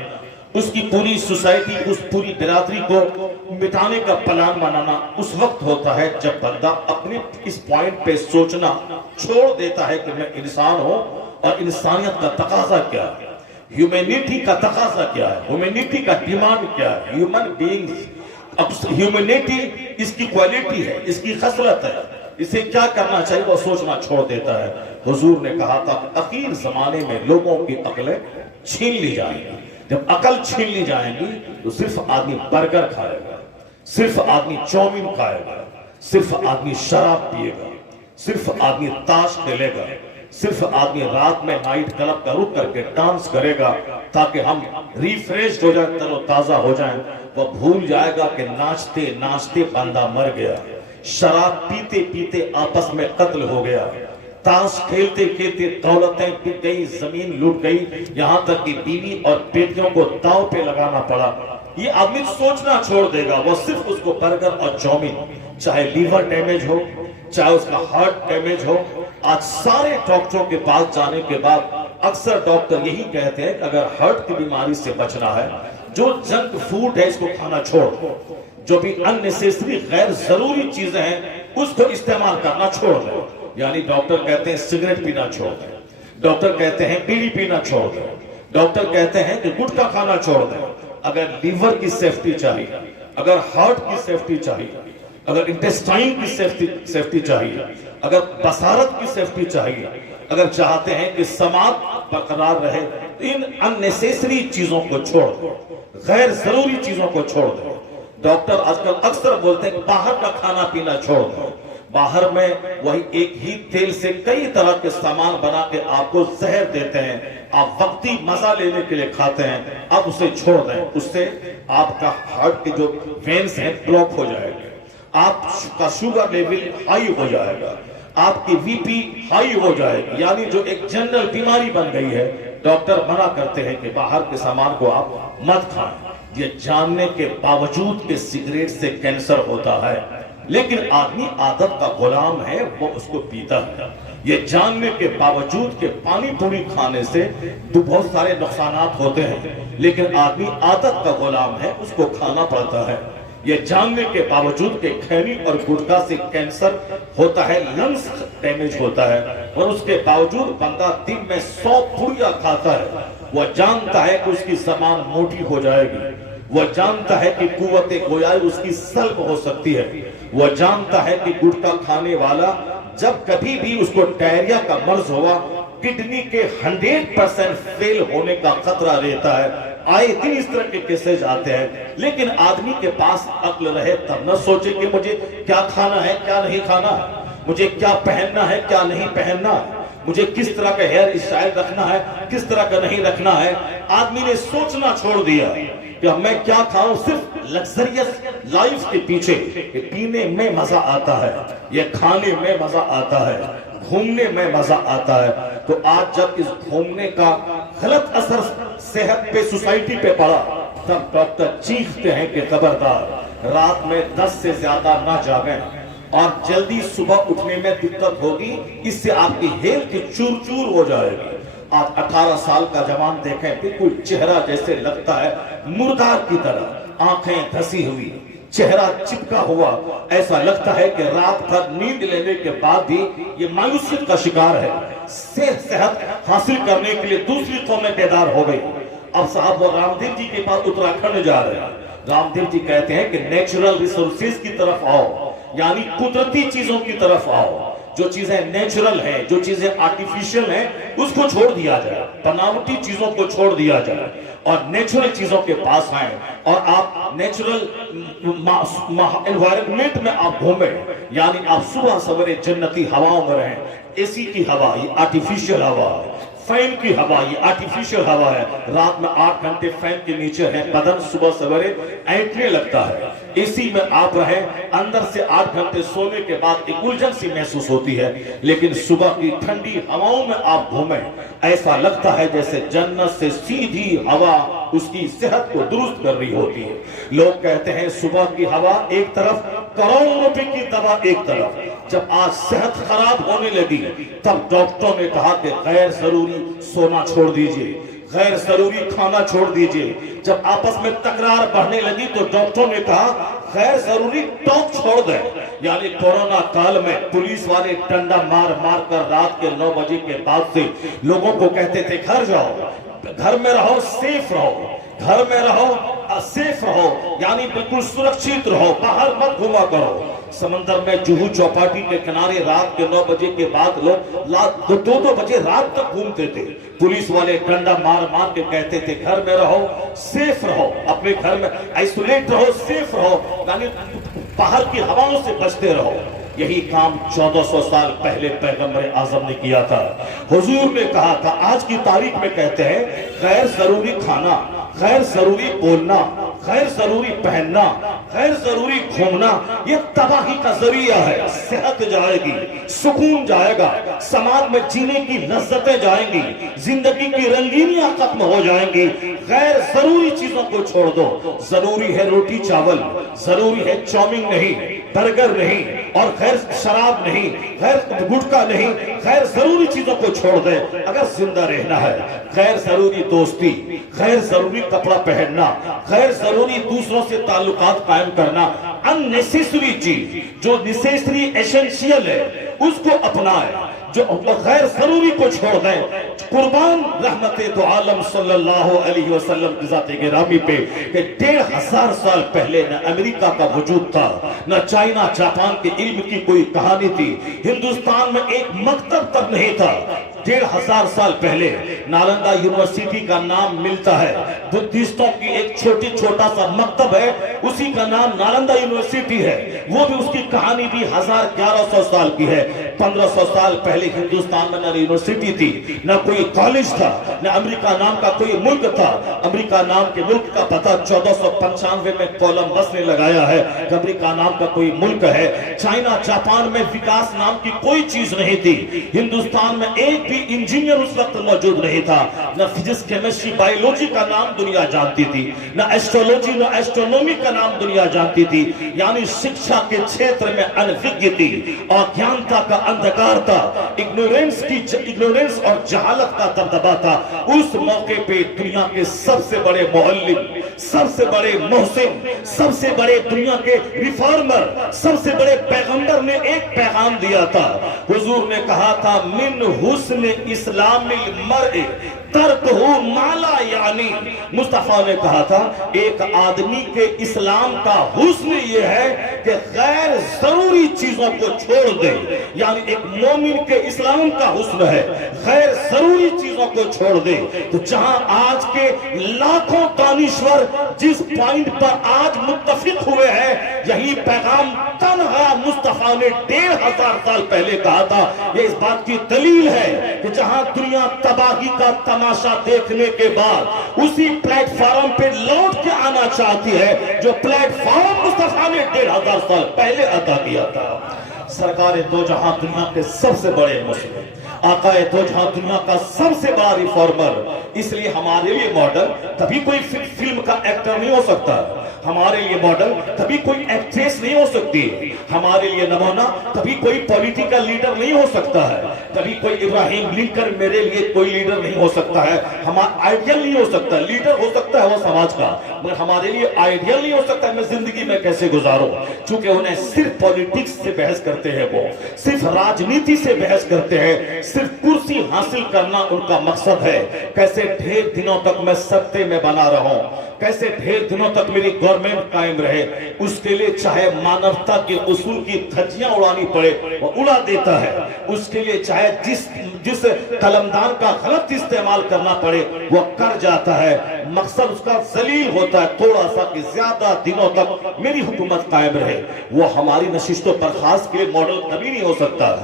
اس کی پوری سوسائٹی، اس پوری برادری کو مٹانے کا پلان بنانا اس وقت ہوتا ہے جب بندہ اپنے اس پوائنٹ پہ سوچنا چھوڑ دیتا ہے کہ میں انسان ہوں اور انسانیت کا تقاضا کیا ہے، ہیومینٹی کا تقاضا کیا ہے، ہیومینٹی کا ڈیمانڈ کیا ہے، ہیومن بینگز، ہیومینٹی اس کی کوالٹی ہے، اس کی خصلت ہے، اسے کیا کرنا چاہیے وہ سوچنا چھوڑ دیتا ہے۔ حضور نے کہا تھا کہ اخیر زمانے میں لوگوں کی عقلیں چھین لی جائیں گی، جب عقل چھین لی جائیں گی تو صرف آدمی برگر کھائے گا، صرف آدمی چاؤمین کھائے گا، صرف آدمی شراب پیے گا، صرف آدمی تاش کھیلے گا، صرف آدمی رات میں نائٹ کلب کا رک کر کے ڈانس کرے گا تاکہ ہم ریفریش ہو جائیں، تر و تازہ ہو جائیں۔ وہ بھول جائے گا کہ ناچتے ناچتے بندہ مر گیا، شراب پیتے پیتے آپس میں قتل ہو گیا، تاش کھیلتے کھیلتے دولتیں بک گئی، زمین لوٹ گئی، یہاں تک کہ بیوی اور بیٹیوں کو داؤ پہ لگانا پڑا۔ یہ آدمی سوچنا چھوڑ دے گا، وہ صرف اس کو برگر اور چاؤمین، چاہے لیور ڈیمیج ہو، چاہے اس کا ہارٹ ڈیمیج ہو۔ آج سارے ڈاکٹروں کے پاس جانے کے بعد اکثر ڈاکٹر یہی کہتے ہیں کہ اگر ہارٹ کی بیماری سے بچنا ہے جو جنک فوڈ ہے اس کو کھانا چھوڑ، جو بھی اننیسیسری غیر ضروری چیزیں ہیں اس کو استعمال کرنا چھوڑ دیں۔ یعنی ڈاکٹر کہتے ہیں سگریٹ پینا چھوڑ دیں، ڈاکٹر کہتے ہیں بیڑی پینا چھوڑ دیں، ڈاکٹر کہتے ہیں کہ گٹکا کھانا چھوڑ دیں۔ اگر لیور کی سیفٹی چاہیے، اگر ہارٹ کی سیفٹی چاہیے، اگر انٹسٹائن کی سیفٹی چاہیے، اگر بصارت کی سیفٹی چاہیے، اگر چاہتے ہیں کہ سماعت برقرار رہے تو ان اننیسیسری چیزوں کو چھوڑ دو، غیر ضروری چیزوں کو چھوڑ دو۔ ڈاکٹر آج کل اکثر بولتے ہیں کہ باہر کا کھانا پینا چھوڑ دو، باہر میں وہی ایک ہی تیل سے کئی طرح کے سامان بنا کے آپ کو زہر دیتے ہیں، آپ وقتی مزہ لینے کے لیے کھاتے ہیں، آپ اسے چھوڑ دیں، اس سے آپ کا ہارٹ کے جو وینز ہیں بلاک ہو جائے گا، آپ کا شوگر لیول ہائی ہو جائے گا، آپ کی وی پی ہائی ہو جائے گی، یعنی جو ایک جنرل بیماری بن گئی ہے۔ ڈاکٹر منع کرتے ہیں کہ باہر کے سامان کو آپ مت کھائیں، یہ جاننے کے باوجود کہ سگریٹ سے کینسر ہوتا ہے، لیکن آدمی عادت کا غلام ہے، وہ اس کو پیتا ہے، یہ جاننے کے باوجود کہ پانی پوری کھانے سے بہت سارے نقصانات ہوتے ہیں، لیکن آدمی عادت کا غلام ہے، اس کو کھانا پڑتا ہے، یہ جاننے کے باوجود کہ کھینی اور گٹکا سے کینسر ہوتا ہے، لنگز ڈیمیج ہوتا ہے، اور اس کے باوجود بندہ دن میں 100 پوڑیاں کھاتا ہے، وہ جانتا ہے کہ اس کی زبان موٹی ہو جائے گی، وہ جانتا ہے کہ قوت گویائی اس کی سلب ہو سکتی ہے، وہ جانتا ہے کہ گٹکا کھانے والا جب کبھی بھی اس کو ڈائریا کا مرض ہوا کڈنی کے 100% فیل ہونے کا خطرہ رہتا ہے۔ آئے دن اس طرح کے کیسز آتے ہیں، لیکن آدمی کے پاس عقل رہے تب نہ سوچے کہ مجھے کیا کھانا ہے کیا نہیں کھانا، مجھے کیا پہننا ہے کیا نہیں پہننا، مجھے کس طرح کا ہیئر اسٹائل رکھنا ہے کس طرح کا نہیں رکھنا ہے۔ آدمی نے سوچنا چھوڑ دیا کہ میں کیا کھاؤں، صرف لگزریس لائف کے پیچھے۔ کہ پینے میں مزہ آتا ہے، یہ کھانے میں مزہ آتا ہے، گھومنے میں مزہ آتا ہے۔ تو آج جب اس گھومنے کا غلط اثر صحت پہ سوسائٹی پہ پڑا تب ڈاکٹر چیختے ہیں کہ خبردار رات میں 10 سے زیادہ نہ جاگیں اور جلدی صبح اٹھنے میں دقت ہوگی، اس سے آپ کی ہیلتھ چور چور ہو جائے گی۔ آج 18 سال کا جوان دیکھیں بالکل چہرہ جیسے لگتا ہے مردار کی طرح، آنکھیں دھسی ہوئی، چہرہ چپکا ہوا، ایسا لگتا ہے کہ رات بھر نیند لینے کے بعد بھی یہ مایوسیت کا شکار ہے۔ صحت حاصل کرنے کے لیے دوسری قومیں بیدار ہو گئی۔ اب صاحب وہ رام دیو جی کے پاس اتراکھنڈ جا رہے ہیں۔ رام دیو جی کہتے ہیں کہ نیچرل ریسورسز کی طرف آؤ، یعنی قدرتی چیزوں کی طرف آؤ، جو چیزیں نیچرل ہیں، جو چیزیں آرٹیفیشل ہیں اس کو چھوڑ دیا جائے، بناوٹی چیزوں کو چھوڑ دیا جائے اور نیچرل چیزوں کے پاس آئیں، اور آپ نیچرل انوائرمنٹ میں آپ گھومیں، یعنی آپ صبح سویرے جنتی ہواؤں میں رہیں۔ اے سی کی ہوا یہ آرٹیفیشل ہوا ہے، فین کی ہوا یہ آرٹیفیشل ہوا ہے، رات میں 8 گھنٹے فین کے نیچے ہے، بدن صبح سویرے اینٹنے لگتا ہے۔ اسی میں آپ رہیں، اندر سے 8 گھنٹے سونے کے بعد ایک الجھن سی محسوس ہوتی ہے، لیکن صبح کی ٹھنڈی ہواؤں میں آپ گھومیں، ایسا لگتا ہے جیسے جنت سے سیدھی ہوا اس کی صحت کو درست کر رہی ہوتی ہے۔ لوگ کہتے ہیں صبح کی ہوا ایک طرف، کروڑوں روپے کی دوا ایک طرف۔ جب آج صحت خراب ہونے لگی تب ڈاکٹروں نے کہا کہ غیر ضروری سونا چھوڑ دیجئے، غیر ضروری کھانا چھوڑ دیجئے۔ جب آپس میں تکرار بڑھنے لگی تو ڈاکٹروں نے کہا غیر ضروری ٹاک چھوڑ دیں۔ یعنی کورونا کال میں پولیس والے ڈنڈا مار مار کر رات کے 9 بجے کے بعد سے لوگوں کو کہتے تھے گھر جاؤ، گھر میں رہو، سیف رہو، گھر میں رہو، سیف رہو، یعنی بالکل سرکشت رہو، باہر مت گھوما کرو۔ سمندر میں جوہو چوپاٹی کے کنارے رات کے 9 بجے کے بعد لوگ 2 بجے رات تک گھومتے تھے۔ پولیس والے ڈنڈا مار مار کے کہتے تھے گھر میں رہو، سیف رہو، اپنے گھر میں آئسولیٹ رہو، سیف رہو، یعنی باہر کی ہواؤں سے بچتے رہو۔ یہی کام 1400 سال پہلے پیغمبر اعظم نے کیا تھا۔ حضور نے کہا تھا، آج کی تاریخ میں کہتے ہیں غیر ضروری کھانا، غیر ضروری بولنا، غیر ضروری پہننا، غیر ضروری گھومنا یہ تباہی کا ذریعہ ہے۔ صحت جائے گی، سکون جائے گا، سماج میں جینے کی لذتیں جائیں گی، زندگی کی رنگینیاں ختم ہو جائیں گی۔ غیر ضروری چیزوں کو چھوڑ دو۔ ضروری ہے روٹی چاول، ضروری ہے چاؤمین نہیں، برگر نہیں، اور غیر شراب نہیں، غیر گٹکا نہیں، غیر ضروری چیزوں کو چھوڑ دے اگر زندہ رہنا ہے۔ غیر ضروری دوستی، غیر ضروری کپڑا پہننا، غیر ضروری دوسروں سے تعلقات قائم کرنا، unnecessary چیز جو necessary essential ہے اس کو اپنائے، جو غیر ضروری کو چھوڑ دیں۔ قربان رحمت دو عالم صلی اللہ علیہ وسلم کی ذات گرامی پہ کہ 1500 سال پہلے نہ امریکہ کا وجود تھا، نہ چائنا جاپان کے علم کی کوئی کہانی تھی، ہندوستان میں ایک مکتب تک نہیں تھا۔ 1500 سال پہلے نالندہ یونیورسٹی کا نام ملتا ہے، بدھسٹوں کی ایک چھوٹا سا مکتب ہے، اسی کا نام نالندہ یونیورسٹی ہے، وہ بھی اس کی کہانی بھی 1100 سال کی ہے۔ 1500 سال پہلے ہندوستان میں نہ یونیورسٹی تھی، نہ کوئی کالج تھا، نہ امریکہ نام کا کوئی ملک تھا۔ امریکہ نام کے ملک کا پتہ 1495 میں کولمبس نے لگایا ہے کہ امریکہ نام کا کوئی ملک ہے۔ چائنا جاپان میں وکاس نام کی کوئی چیز نہیں تھی۔ ہندوستان میں ایک بھی انجینئر اس وقت موجود نہیں تھا، نہ فزکس کیمسٹری بائیولوجی کا نام دنیا جانتی تھی، نہ ایسٹرولوجی نہ ایسٹرونومی کا نام دنیا جانتی تھی۔ یعنی شکشا کے چھیتر میں انوگیتی اور گیانتا کا اندھکار تھا، اگنورنس اور جہالت کا دبدبا تھا۔ اس موقع پہ دنیا کے سب سے بڑے معلم، سب سے بڑے محسن، سب سے بڑے دنیا کے ریفارمر، سب سے بڑے پیغمبر نے ایک پیغام دیا تھا۔ حضور نے کہا تھا من حسن اسلام المرء ترکہ مالا یعنی مصطفیٰ نے کہا تھا ایک آدمی کے اسلام کا حسن یہ ہے کہ غیر ضروری چیزوں کو چھوڑ دے. یعنی ایک مومن کے اسلام کا حسن ہے غیر ضروری چیزوں کو چھوڑ دے. تو جہاں آج کے لاکھوں دانشور جس پوائنٹ پر آج متفق ہوئے ہیں یہی پیغام تنہا مصطفیٰ نے 1500 سال پہلے کہا تھا. یہ اس بات کی دلیل ہے کہ جہاں دنیا تباہی کا تماشا دیکھنے کے بعد اسی پلیٹ فارم پہ لوٹ کے آنا چاہتی ہے جو پلیٹ فارم مصطفیٰ نے 1500 سال پہلے عطا کیا تھا. سرکار دو جہاں دنیا کے سب سے بڑے مسلم آقا دو جہاں دنیا کا سب سے بڑا ریفارمر. اس لیے ہمارے لیے ماڈل کبھی کوئی فلم کا ایکٹر نہیں ہو سکتا. ہمارے لیے ماڈل کبھی کوئی ایکٹریس نہیں ہو سکتی. ہمارے لیے نمونہ کبھی کوئی پولیٹیکل لیڈر نہیں ہو سکتا ہے. کبھی کوئی ابراہیم لنکن میرے لیے کوئی لیڈر نہیں ہو سکتا ہے. ہمارا آئیڈیل نہیں ہو سکتا. لیڈر ہو سکتا ہے وہ سماج کا مگر ہمارے لیے آئیڈیل نہیں ہو سکتا ہے میں زندگی میں کیسے گزاروں. چونکہ انہیں صرف پولیٹکس سے بحث کرتے ہیں وہ صرف راجنیتی سے بحث کرتے ہیں. صرف کرسی حاصل کرنا ان کا مقصد ہے. کیسے ڈھیر دنوں تک میں سطح میں بنا رہا ہوں کیسے ڈھیر دنوں تک میری گورنمنٹ قائم رہے اس کے لیے چاہے مانوتا کے اصول کی دھجیاں اڑانی پڑے وہ اڑا دیتا ہے. اس کے لیے چاہے جس قلمدان کا غلط استعمال کرنا پڑے وہ کر جاتا ہے. مقصد اس کا ذلیل ہوتا ہے تھوڑا سا کہ زیادہ دنوں تک میری حکومت قائم رہے. وہ ہماری نشست و برخاست کے لیے ماڈل کبھی نہیں ہو سکتا.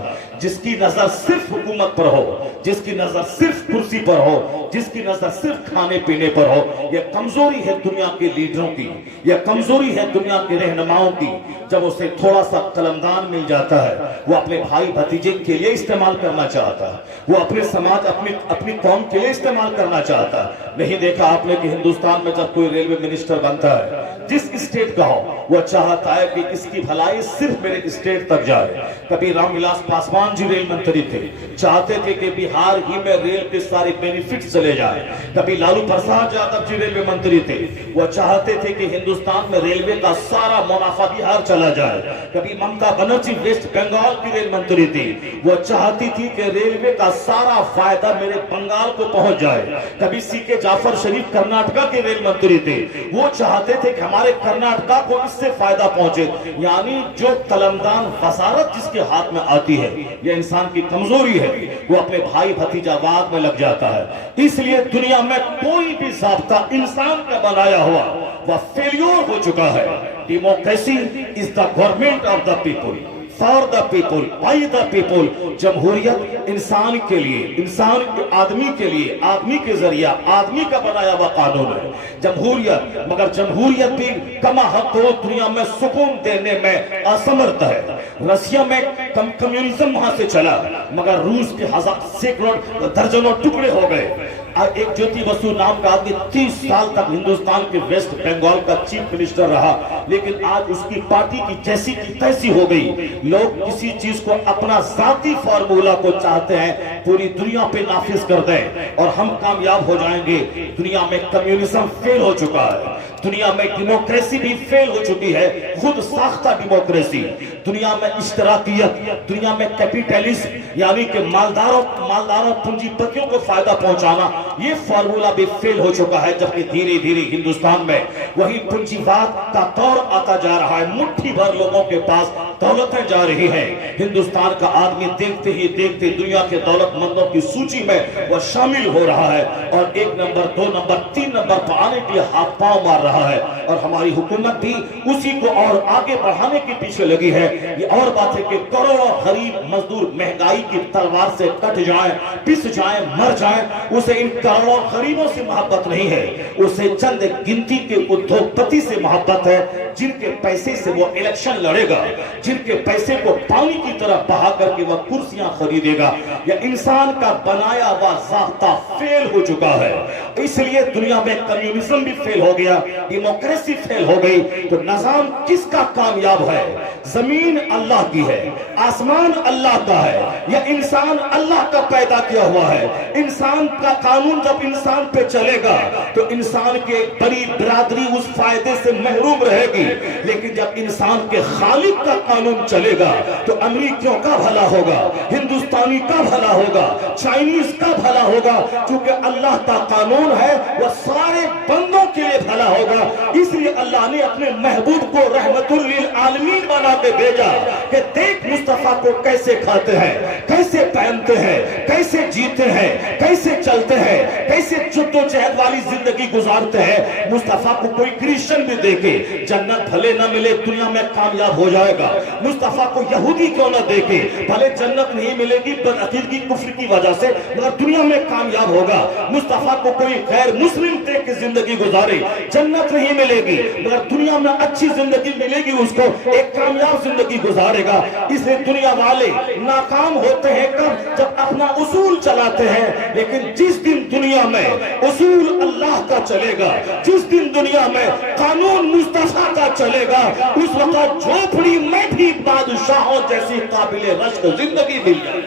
جس کی نظر صرف حکومت پر ہو جس کی نظر صرف کرسی پر ہو جس کی نظر صرف کھانے پینے پر ہو یہ کمزوری ہے دنیا کے لیڈروں کی. یہ کمزوری ہے دنیا کے رہنماؤں کی. جب اسے تھوڑا سا قلمدان مل جاتا ہے وہ اپنے بھائی بھتیجے کے لیے استعمال کرنا چاہتا ہے. وہ اپنے سماج اپنی قوم کے لیے استعمال کرنا چاہتا ہے. نہیں دیکھا آپ نے کہ ہندوستان میں جب کوئی ریلوے منسٹر بنتا ہے جس اسٹیٹ کا ہو وہ چاہتا ہے کہ اس کی بھلائی صرف میرے اسٹیٹ تک جائے. کبھی رام ولاس پاسوان جی ریل منتری تھے چاہتے تھے کہ بہار ہی میں ریل کے سارے بینیفٹس چلے جائے. کبھی لالو پرساد یادو جی ریلوے منتری تھے وہ چاہتے تھے کہ ہندوستان میں ریلوے کا سارا منافع بہار چلا جائے. کبھی ممتا بنرجی ویسٹ بنگال کی ریل منتری تھی وہ چاہتی تھی کہ ریلوے کا سارا فائدہ میرے بنگال کو پہنچ جائے. کبھی سی کے جعفر شریف کرناٹکا کے ریل منتری تھے وہ چاہتے تھے کہ ہمارے کرناٹکا کو اس سے فائدہ پہنچے. یعنی جو قلمدان وزارت جس کے ہاتھ میں آتی ہے یہ انسان کی کمزوری ہے. وہ اپنے بھائی بھتیجا واد میں لگ جاتا ہے. اس لیے دنیا میں کوئی بھی ضابطہ انسان کا بنایا ہوا وہ فیلیور ہو چکا ہے. Democracy is the government of the people for the people by the people. جمہوریت انسان کے لیے انسان آدمی کے لیے آدمی کے ذریعہ آدمی کا بنایا ہوا قانون ہے جمہوریت. مگر جمہوریت بھی کما حق ہو دنیا میں سکون دینے میں اسمرتھ ہے. رشیا میں کمیونزم وہاں سے چلا مگر روس کے سینکڑوں درجنوں ٹکڑے ہو گئے. ایک جیوتی بسو نام کا آدمی 30 سال تک ہندوستان کے ویسٹ بنگال کا چیف منسٹر رہا لیکن آج اس کی پارٹی کی جیسی کی تیسی ہو گئی. لوگ کسی چیز کو اپنا ذاتی فارمولا کو چاہتے ہیں پوری دنیا پہ نافذ کر دیں اور ہم کامیاب ہو جائیں گے. دنیا میں کمیونزم فیل ہو چکا ہے. دنیا میں ڈیموکریسی بھی فیل ہو چکی ہے خود ساختہ ڈیموکریسی. دنیا میں اشتراکیت دنیا میں کیپیٹلزم یعنی کہ مالداروں پونجی پتیوں کو فائدہ پہنچانا یہ فارمولا بھی فیل ہو چکا ہے. جبکہ دھیرے دھیرے ہندوستان میں وہی پونجیواد کا دور آتا جا رہا ہے. مٹھی بھر لوگوں کے پاس دولتیں جا رہی ہیں. ہندوستان کا آدمی دیکھتے ہی دیکھتے دنیا کے دولت مندوں کی سوچی میں وہ شامل ہو رہا ہے اور 1 نمبر 2 نمبر 3 نمبر پر آنے کے لیے ہاتھ پاؤں مار رہا ہے. اور ہماری حکومت بھی اسی کو اور آگے بڑھانے کے پیچھے لگی ہے. یہ اور بات ہے کہ کروڑوں غریب مزدور مہنگائی کی تلوار سے کٹ جائیں پس جائیں مر جائیں اسے ان کروڑوں غریبوں سے محبت نہیں ہے. اسے چند گنتی کے ادھوگپتی سے محبت ہے جن کے پیسے سے وہ الیکشن لڑے گا جن کے پیسے کو پانی کی طرح بہا کر کے وہ کرسیاں خریدے گا. یہ انسان کا بنایا ہوا ضابطہ فیل ہو چکا ہے. اس لیے دنیا میں کمیونزم بھی فیل ہو گیا ڈیموکریسی فیل ہو گئی. تو نظام کس کا کامیاب ہے؟ زمین اللہ کی ہے آسمان اللہ کا ہے. یہ انسان اللہ کا پیدا کیا ہوا ہے. انسان کا قانون جب انسان پہ چلے گا تو انسان کے بڑی برادری اس فائدے سے محروم رہے گی. لیکن جب انسان کے خالق کا قانون قانون چلے گا تو امریکیوں کا بھلا ہوگا, ہندوستانی کا بھلا ہوگا, چائنیز کا بھلا ہوگا, کیونکہ اللہ کا قانون ہے وہ سارے بندوں کے لیے بھلا ہوگا. اس لیے اللہ نے اپنے محبوب کو رحمت للعالمین بنا کے بھیجا کہ دیکھ مصطفیٰ کو کیسے کھاتے ہیں, کیسے پہنتے ہیں, کیسے جیتے ہیں, کیسے چلتے ہیں, کیسے جدوجہد والی زندگی گزارتے ہیں. مصطفیٰ کو کوئی کرسچن بھی دیکھے, جنت بھلے نہ ملے دنیا میں کامیاب ہو جائے گا. مصطفیٰ کو یہودی کیوں نہ دیکھے, بھلے جنت نہیں ملے گی بدعقیدگی کفر کی وجہ سے, مگر دنیا میں کامیاب ہوگا. مصطفیٰ کو کوئی غیر مسلم دیکھ کے زندگی گزارے, جنت نہیں ملے گی مگر دنیا میں اچھی زندگی ملے گی, اس کو ایک کامیاب زندگی گزارے گا. اس لیے دنیا والے ناکام ہوتے ہیں کب, جب اپنا اصول چلاتے ہیں. لیکن جس دن دنیا میں اصول اللہ کا چلے گا, جس دن دنیا میں قانون مصطفیٰ کا چلے گا, اس وقت جھوپڑی میں بھی بادشاہوں جیسی قابل رشک زندگی مل جائے.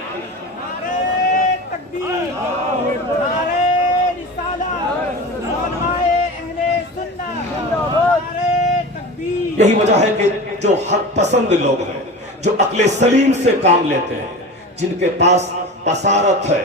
یہی وجہ ہے کہ جو حق پسند لوگ ہیں, جو عقل سلیم سے کام لیتے ہیں, جن کے پاس بصارت ہے,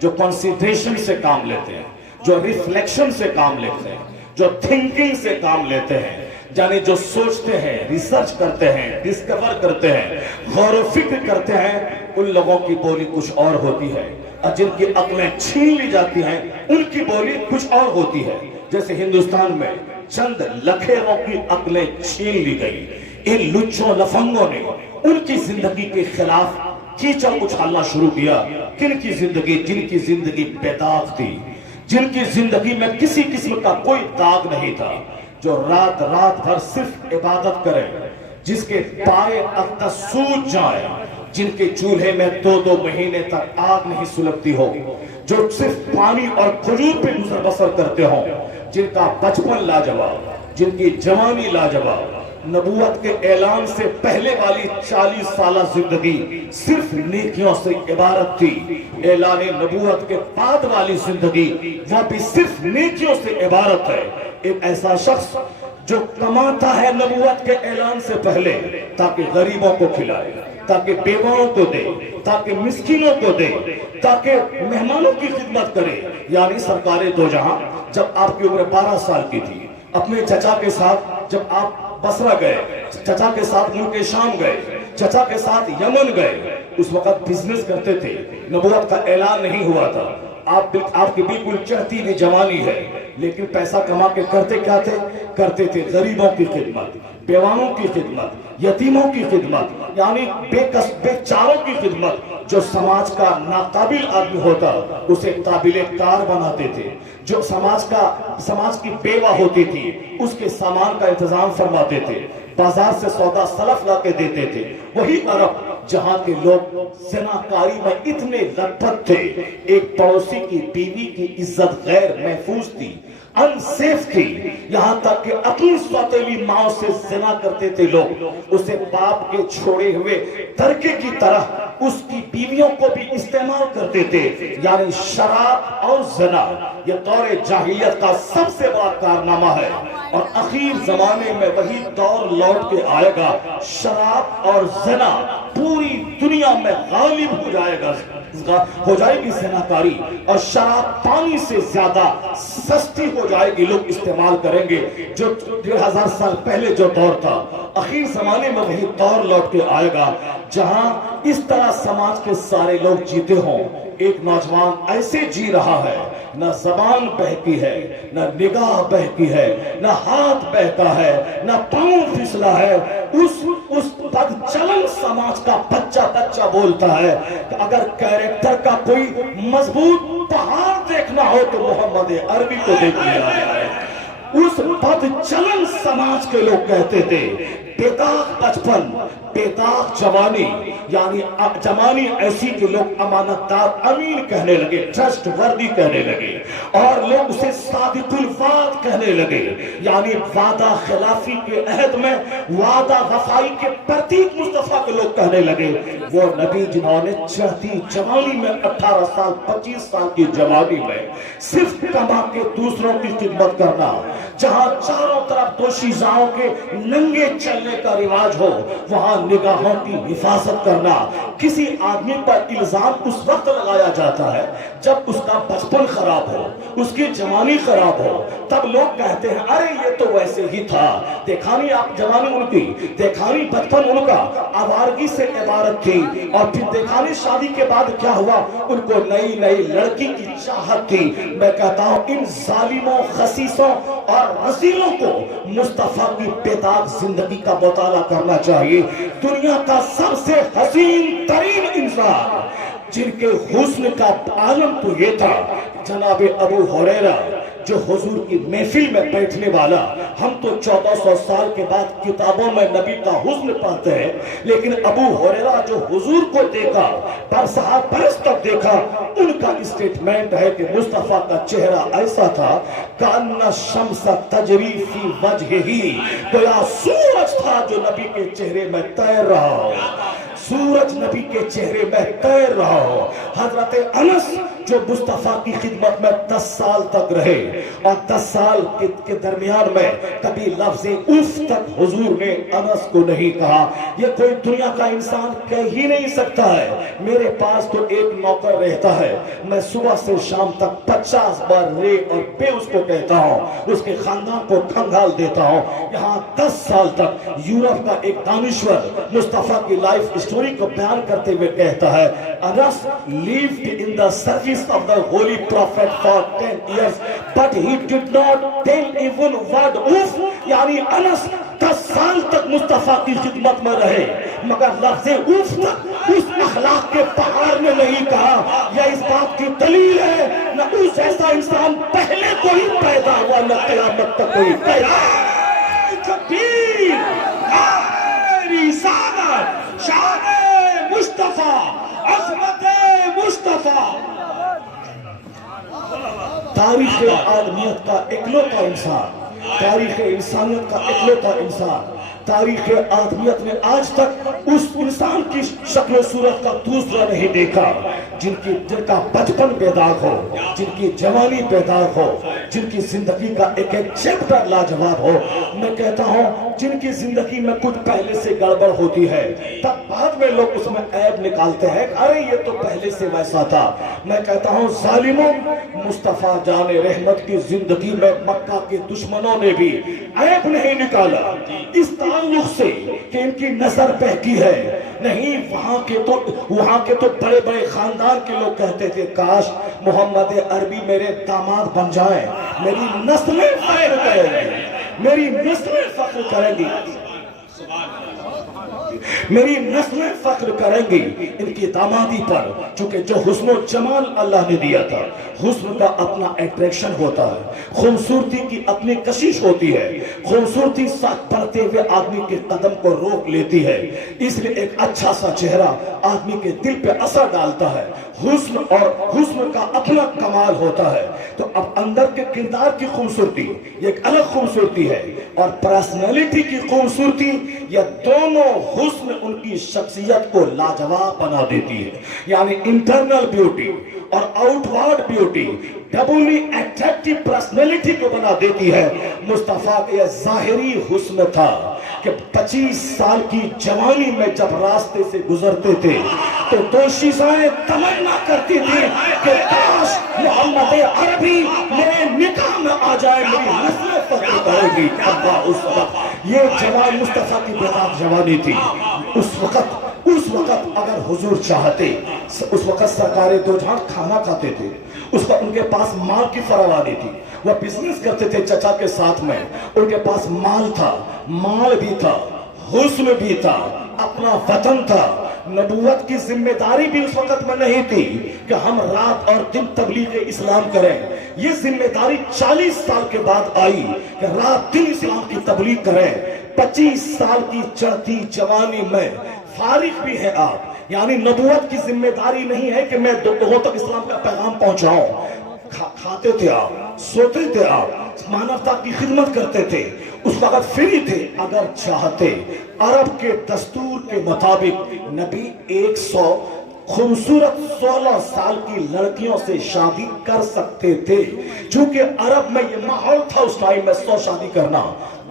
جو کنسیڈریشن سے کام لیتے ہیں, جو ریفلیکشن سے کام لیتے ہیں, جو تھنکنگ سے کام لیتے ہیں, یعنی جو سوچتے ہیں, ریسرچ کرتے ہیں, ڈسکور کرتے ہیں, غور و فکر کرتے ہیں, ان لوگوں کی بولی کچھ اور ہوتی ہے. اور جن کی عقلیں چھین لی جاتی ہیں ان کی بولی کچھ اور ہوتی ہے. جیسے ہندوستان میں چند لکھیروں کی عقلیں چھین لی گئی. ان لچوں لفنگوں نے ان کی زندگی کے خلاف کیچڑ اچھالنا شروع کیا. کن کی زندگی, جن کی زندگی بے داغ تھی, جن کی زندگی میں کسی قسم کا کوئی داغ نہیں تھا, جو رات رات بھر صرف عبادت کرے, جس کے پائے اقدس سوج جائیں, جن کے چولہے میں 2 مہینے تک آگ نہیں سلگتی ہو, جو صرف پانی اور کھجور پہ گزر بسر کرتے ہوں, جن کا بچپن لاجواب, جن کی جوانی لاجواب, نبوت کے اعلان سے پہلے والی 40 سالہ زندگی صرف نیکیوں سے عبارت تھی. اعلان نبوت کے بعد والی زندگی وہ بھی صرف نیکیوں سے عبارت ہے. ایک ایسا شخص جو کماتا ہے نبوت کے اعلان سے پہلے تاکہ غریبوں کو کھلائے, تاکہ بیواؤں کو دے, تاکہ مسکینوں کو دے, تاکہ مہمانوں کی خدمت کرے. یعنی سرکار دو جہاں جب آپ کی عمر 12 سال کی تھی, اپنے چچا کے ساتھ جب آپ بصرہ گئے, چچا کے ساتھ ملک شام گئے, چچا کے ساتھ یمن گئے, اس وقت بزنس کرتے تھے, نبوت کا اعلان نہیں ہوا تھا. آپ کی بالکل چڑھتی ہوئی جوانی ہے, لیکن پیسہ کما کے کرتے کیا تھے, کرتے تھے غریبوں کی خدمت, بیواؤں کی خدمت, یتیموں کی خدمت, یعنی بے چاروں کی خدمت. جو سماج کا ناقابل آدمی ہوتا اسے قابل کار بناتے تھے, جو سماج کی بیوہ ہوتی تھی اس کے سامان کا انتظام فرماتے تھے, بازار سے سودا سلف لا کے دیتے تھے. وہی عرب جہاں کے لوگ زناکاری میں اتنے لت پت تھے, ایک پڑوسی کی بیوی کی عزت غیر محفوظ تھی, انسیف تھی, یہاں تک کہ اپنی سوتیلی ماں سے زنا کرتے تھے لوگ, اسے باپ کے چھوڑے ہوئے ترکے کی طرح اس کی بیویوں کو بھی استعمال کرتے تھے. یعنی شراب اور زنا یہ دور جاہلیت کا سب سے بڑا کارنامہ ہے, اور اخیر زمانے میں وہی دور لوٹ کے آئے گا. شراب اور زنا پوری دنیا میں غالب ہو جائے گا, ہو جائے گی زناکاری, اور شراب پانی سے زیادہ سستی ہو جائے گی, لوگ استعمال کریں گے. جو 1000 سال پہلے جو دور تھا اخیر زمانے میں وہی دور لوٹ کے آئے گا جہاں اس طرح سماج کے سارے لوگ جیتے ہوں. ایک نوجوان ایسے جی رہا ہے, نہ زبان بہتی ہے, نہ نگاہ بہتی ہے, نہ ہاتھ بہتا ہے, نہ پاؤں پھسلا ہے. اس بد چلن سماج کا بچہ بولتا ہے کہ اگر کیریکٹر کا کوئی مضبوط پہاڑ دیکھنا ہو تو محمد عربی کو دیکھ لیا ہے. اس بد چلن سماج کے لوگ کہتے تھے بے داغ بچپن, بے داغ جوانی, یعنی جوانی ایسی کہ لوگ امانت دار, امین کہنے لگے, ٹرسٹ وردی کہنے لگے, اور لوگ اسے صادق الوعد کہنے لگے. یعنی وعدہ خلافی کے عہد میں وعدہ وفائی کے پرتیک مصطفیٰ کے لوگ کہنے لگے. وہ نبی جنہوں نے چڑھتی جوانی میں 18 سال 25 سال کی جوانی میں صرف کما کے دوسروں کی خدمت کرنا, جہاں چاروں طرف دوشیزاؤں کے ننگے چلنے کا رواج ہو وہاں نگاہوں کی حفاظت کرنا. کسی آدمی پر الزام اس وقت لگایا جاتا ہے جب اس کا بچپن خراب ہو, اس کی جوانی خراب ہو, تب لوگ کہتے ہیں ارے یہ تو ویسے ہی تھا, دیکھا نہیں آپ جوانی ان کی, دیکھا نہیں بچپن ان کا آوارگی سے عبارت تھی, اور پھر دیکھا نہیں شادی کے بعد کیا ہوا, ان کو نئی نئی لڑکی کی چاہت تھی. میں کہتا ہوں ان ظالموں, خسیسوں اور رذیلوں کو مصطفیٰ کی بیدار زندگی کا مطالعہ کرنا چاہیے. دنیا کا سب سے حسین ترین انسان جن کے حسن کا عالم تو یہ تھا جناب ابو ہریرہ, جو حضور کی محفل میں بیٹھنے والا. ہم تو 1400 سال کے بعد کتابوں میں نبی کا حسن پاتے ہیں, لیکن ابو ہریرہ جو حضور کو دیکھا, برسہ برس تک دیکھا, ان کا اسٹیٹمنٹ ہے کہ مصطفیٰ کا چہرہ ایسا تھا کأن الشمس تجری فی وجہہ, گویا سورج تھا جو نبی کے چہرے میں تیر رہا ہو, سورج نبی کے چہرے میں تیر رہا ہو. حضرت انس جو مصطفیٰ کی خدمت میں 10 سال تک رہے, اور 10 سال کے درمیان میں کبھی لفظ اف تک حضور نے انس کو نہیں کہا. یہ کوئی دنیا کا انسان کہہ ہی نہیں سکتا ہے. میرے پاس تو ایک نوکر رہتا ہے, میں صبح سے شام تک 50 بار رے اور پے اس کو کہتا ہوں, اس کے خاندان کو کھنگال دیتا ہوں. یہاں 10 سال تک یورپ کا ایک دانشور مصطفیٰ کی لائف اسٹوری کو بیان کرتے ہوئے کہتا ہے, انس lived in the service of the holy prophet for 10 years but he did not tell even word oof. یعنی انس 10 سال تک مصطفیٰ کی خدمت میں رہے مگر لفظ اوف تک اس اخلاق کے پہاڑ میں نہیں کہا. یہ اس بات کی دلیل ہے نہ اس جیسا انسان پہلے کوئی پیدا ہوا نہ قیامت تک کوئی پیدا. رسالت شان مصطفیٰ, عظمت مصطفیٰ. تاریخ آدمیت کا اکلوتا انسان, تاریخ انسانیت کا اکلوتا انسان. تاریخ آدمیت نے آج تک اس انسان کی شکل و صورت کا دوسرا نہیں دیکھا جن کا بچپن بیداغ ہو, جن کی جوانی بیداغ ہو, جن کی زندگی کا ایک ایک چیپٹر لاجواب ہو. میں کہتا ہوں جن کی زندگی میں کچھ پہلے سے گڑبڑ ہوتی ہے تب بعد میں لوگ اس میں عیب نکالتے ہیں, ارے یہ تو پہلے سے ویسا تھا. میں کہتا ہوں ظالموں, مصطفیٰ جان رحمت کی زندگی میں مکہ کے دشمنوں نے بھی عیب نہیں نکالا اس تعلق سے کہ ان کی نظر بہکی ہے. نہیں, وہاں کے تو بڑے بڑے خاندان کے لوگ کہتے تھے کاش محمد عربی میرے داماد بن جائیں, میری نسلیں فخر کریں گی, میری نسلیں فخر کریں گی, میری نسلیں فخر کریں گی ان کی دامادی پر. چونکہ جو حسن و جمال اللہ نے دیا تھا, حسن کا اپنا اٹریکشن ہوتا ہے, خوبصورتی کی اپنی کشش ہوتی ہے, خوبصورتی ساتھ بڑھتے ہوئے آدمی کے قدم کو روک لیتی ہے. اس لیے ایک اچھا سا چہرہ آدمی کے دل پہ اثر ڈالتا ہے. حسن اور حسن کا اپنا کمال ہوتا ہے. تو اب اندر کے کردار کی خوبصورتی یہ ایک الگ خوبصورتی ہے, اور پرسنالٹی کی خوبصورتی یہ دونوں حسن ان کی شخصیت کو لاجواب بنا دیتی ہے. یعنی انٹرنل بیوٹی اور out ward beauty doubly attractive personality کو بنا دیتی ہے. مصطفیٰ کا یہ ظاہری حسن تھا کہ 25 سال کی جوانی میں جب راستے سے گزرتے تھے تو دوشیزائیں تمنا کرتی تھی کہ کاش محمد عربی میرے نکاح میں آ جائے, میری نسلیں فخر کرے گی. اللہ اس وقت یہ جوان مصطفیٰ کی بیدار جوانی تھی. اس وقت اگر حضور چاہتے, اس وقت سرکار دو جہاں کھانا کھاتے تھے, اس وقت ان کے پاس مال کی فراوانی تھی, وہ بزنس کرتے تھے چچا کے ساتھ میں, ان کے پاس مال تھا, مال بھی تھا, حسن بھی تھا, اپنا وطن تھا. نبوت کی ذمہ داری بھی اس وقت میں نہیں تھی کہ ہم رات اور دن تبلیغ اسلام کریں. یہ ذمہ داری 40 سال کے بعد آئی کہ رات دن اسلام کی تبلیغ کریں. 25 سال کی چڑھتی جوانی میں فارغ بھی ہیں آپ, یعنی نبوت کی ذمہ داری نہیں ہے کہ میں لوگوں تک اسلام کا پیغام پہنچاؤں. کھاتے تھے آپ, سوتے تھے آپ, مانوتا کی خدمت کرتے تھے, اس وقت فری تھے. اگر چاہتے عرب کے دستور کے مطابق نبی خوبصورت 16 سال کی لڑکیوں سے شادی کر سکتے تھے، چونکہ عرب میں یہ ماحول تھا اس ٹائم میں 100 شادی کرنا،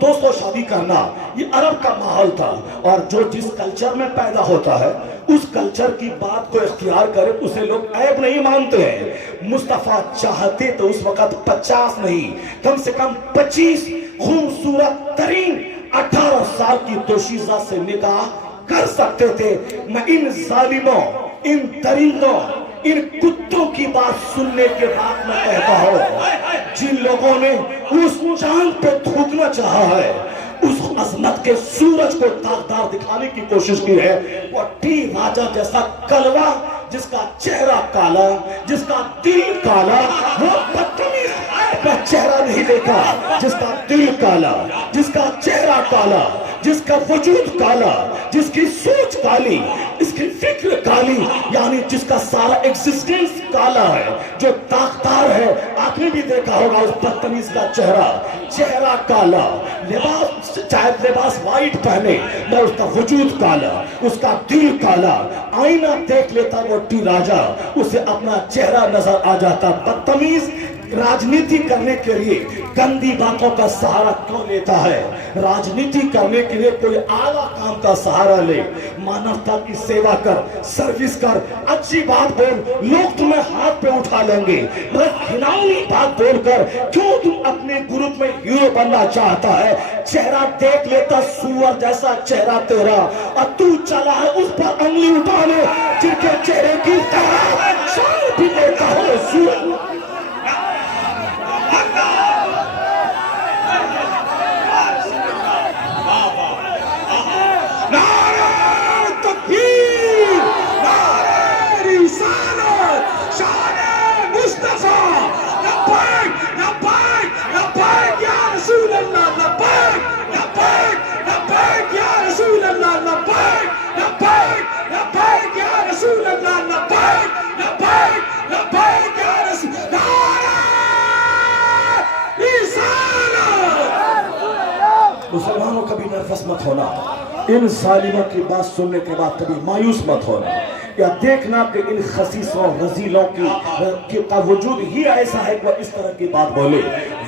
200 شادی کرنا، یہ عرب کا ماحول تھا۔ اور جو جس کلچر میں پیدا ہوتا ہے اس کلچر کی بات کو اختیار کرے اسے لوگ عیب نہیں مانتے ہیں۔ مصطفیٰ چاہتے تو اس وقت 50 نہیں، کم سے کم 25 خوبصورت ترین 18 سال کی دوشیزہ سے نکاح کر سکتے تھے۔ میں ان ظالموں، ان درندوں، ان کتوں کی بات سننے کے بعد میں کہتا ہوں، جن لوگوں نے اس چاند پہ تھوکنا چاہا ہے، اس عظمت کے سورج کو داغدار دکھانے کی کوشش کی ہے، وہ ٹی راجہ جیسا کلوا جس کا چہرہ کالا، جس کا دل کالا، وہ بدتمیز کا چہرہ نہیں دیکھا، جس کا دل کالا، جس کا چہرہ کالا، جس کا وجود کالا، جس کی سوچ کالی، اس کی فکر کالی، یعنی جس کا سارا ایگزسٹنس کالا ہے، جو داغدار ہے۔ آپ نے بھی دیکھا ہوگا اس بدتمیز کا چہرہ کالا، لباس چاہے لباس وائٹ پہنے، میں اس کا وجود کالا، اس کا دل کالا۔ آئینہ دیکھ لیتا وہ ٹی راجہ، اسے اپنا چہرہ نظر آ جاتا۔ بدتمیز راجنیتی کرنے کے لیے گندی باتوں کا سہارا کیوں لیتا ہے؟ راجنیتی کرنے کے لیے کوئی اعلیٰ کام کا سہارا لے، مانوتا کی سیوا کر، سروس کر، اچھی بات بول، لوگ تمہیں ہاتھ پہ اٹھا لیں گے۔ مگر گھناؤنی بات بول کر کیوں تم اپنے گروپ میں ہیرو بننا چاہتا ہے؟ چہرہ دیکھ لیتا سور جیسا چہرہ تیرا، اور تو چلا ہے اس پر انگلی اٹھانے جن کے چہرے کی طرح شان بھی لیتا ہو سور۔ مسلمانوں کبھی نرفس مت ہونا، ان ظالموں کی بات سننے کے بعد کبھی مایوس مت ہونا، یا دیکھنا کہ ان خسیسوں رذیلوں کا وجود ہی ایسا ہے کہ وہ اس طرح کی بات بولے،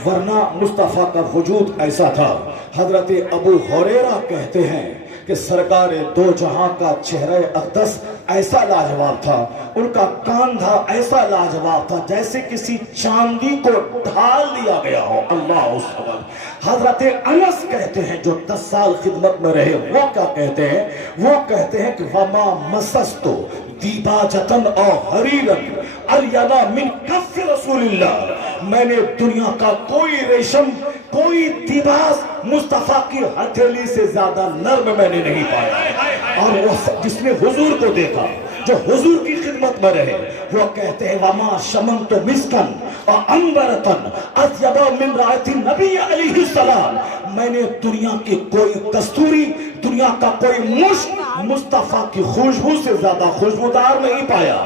ورنہ مصطفیٰ کا وجود ایسا تھا۔ حضرت ابو ہریرہ کہتے ہیں کہ سرکار دو جہاں کا چہرہ اقدس ایسا لاجواب تھا، ان کا کاندھا ایسا لاجواب تھا جیسے کسی چاندی کو ڈھال دیا گیا ہو۔ اللہ اکبر۔ حضرت انس کہتے ہیں جو 10 سال خدمت میں رہے، وہ کیا کہتے ہیں؟ وہ کہتے ہیں کہ وما مسستو دیباجتن او حریرن الینا من کف رسول اللہ، میں نے دنیا کا کوئی ریشم، کوئی دیباج مصطفیٰ کی ہتھیلی سے زیادہ نرم میں نے نہیں پایا۔ اور وہ جس نے حضور کو دیکھا، جو حضور کی خدمت میں رہے، وہ کہتے ہیں وما شمنت مسکن اور انبرتن اطیب من رائحۃ النبی علیہ السلام، میں نے دنیا کی کوئی کستوری، دنیا کا کوئی مشک مصطفیٰ کی خوشبو سے زیادہ خوشبودار نہیں پایا۔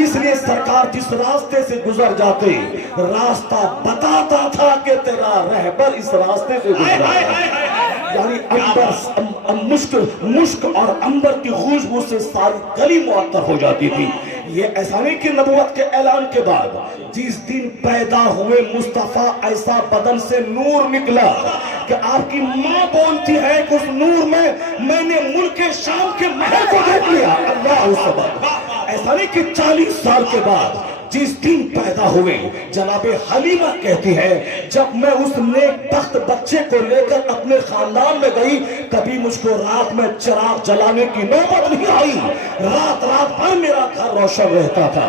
اس لیے سرکار جس راستے سے گزر جاتے، راستہ بتاتا تھا کہ تیرا رہبر اس راستے سے گزر جاتا، یعنی مشک اور عنبر کی خوشبو سے ساری گلی معطر ہو جاتی تھی۔ یہ ایسا نہیں کہ نبوت کے اعلان کے بعد جس دن پیدا ہوئے مصطفیٰ ایسا بدن سے نور نکلا کہ آپ کی ماں بولتی ہے کہ اس نور میں نے ملک شام کے محل کو دیکھ لیا۔ اللہ اکبر۔ ایسا نہیں کہ 40 سال کے بعد جس دن پیدا ہوئے، جناب حلیمہ کہتی ہے جب میں اس نیک بخت بچے کو لے کر اپنے خاندان میں گئی، کبھی مجھ کو رات میں چراغ جلانے کی نوبت نہیں آئی، رات بھر میرا گھر روشن رہتا تھا۔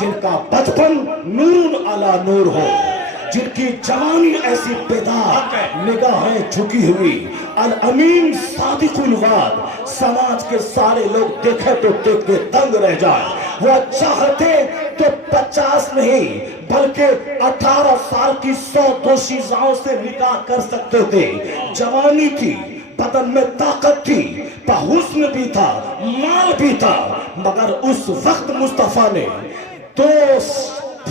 جن کا بچپن نور علی نور ہو، جن کی جوانی ایسی بیدار، نگاہیں جھکی ہوئی، الامین صادق الوعد، سماج کے سارے لوگ دیکھے تو دیکھ کے دنگ رہ جائے، وہ چاہتے تو 50 نہیں بلکہ 18 سال کی 100 دوشیزاؤں سے نکاح کر سکتے تھے۔ جوانی تھی، بدن میں طاقت تھی، حسن بھی تھا، مال بھی تھا، مگر اس وقت مصطفیٰ نے 2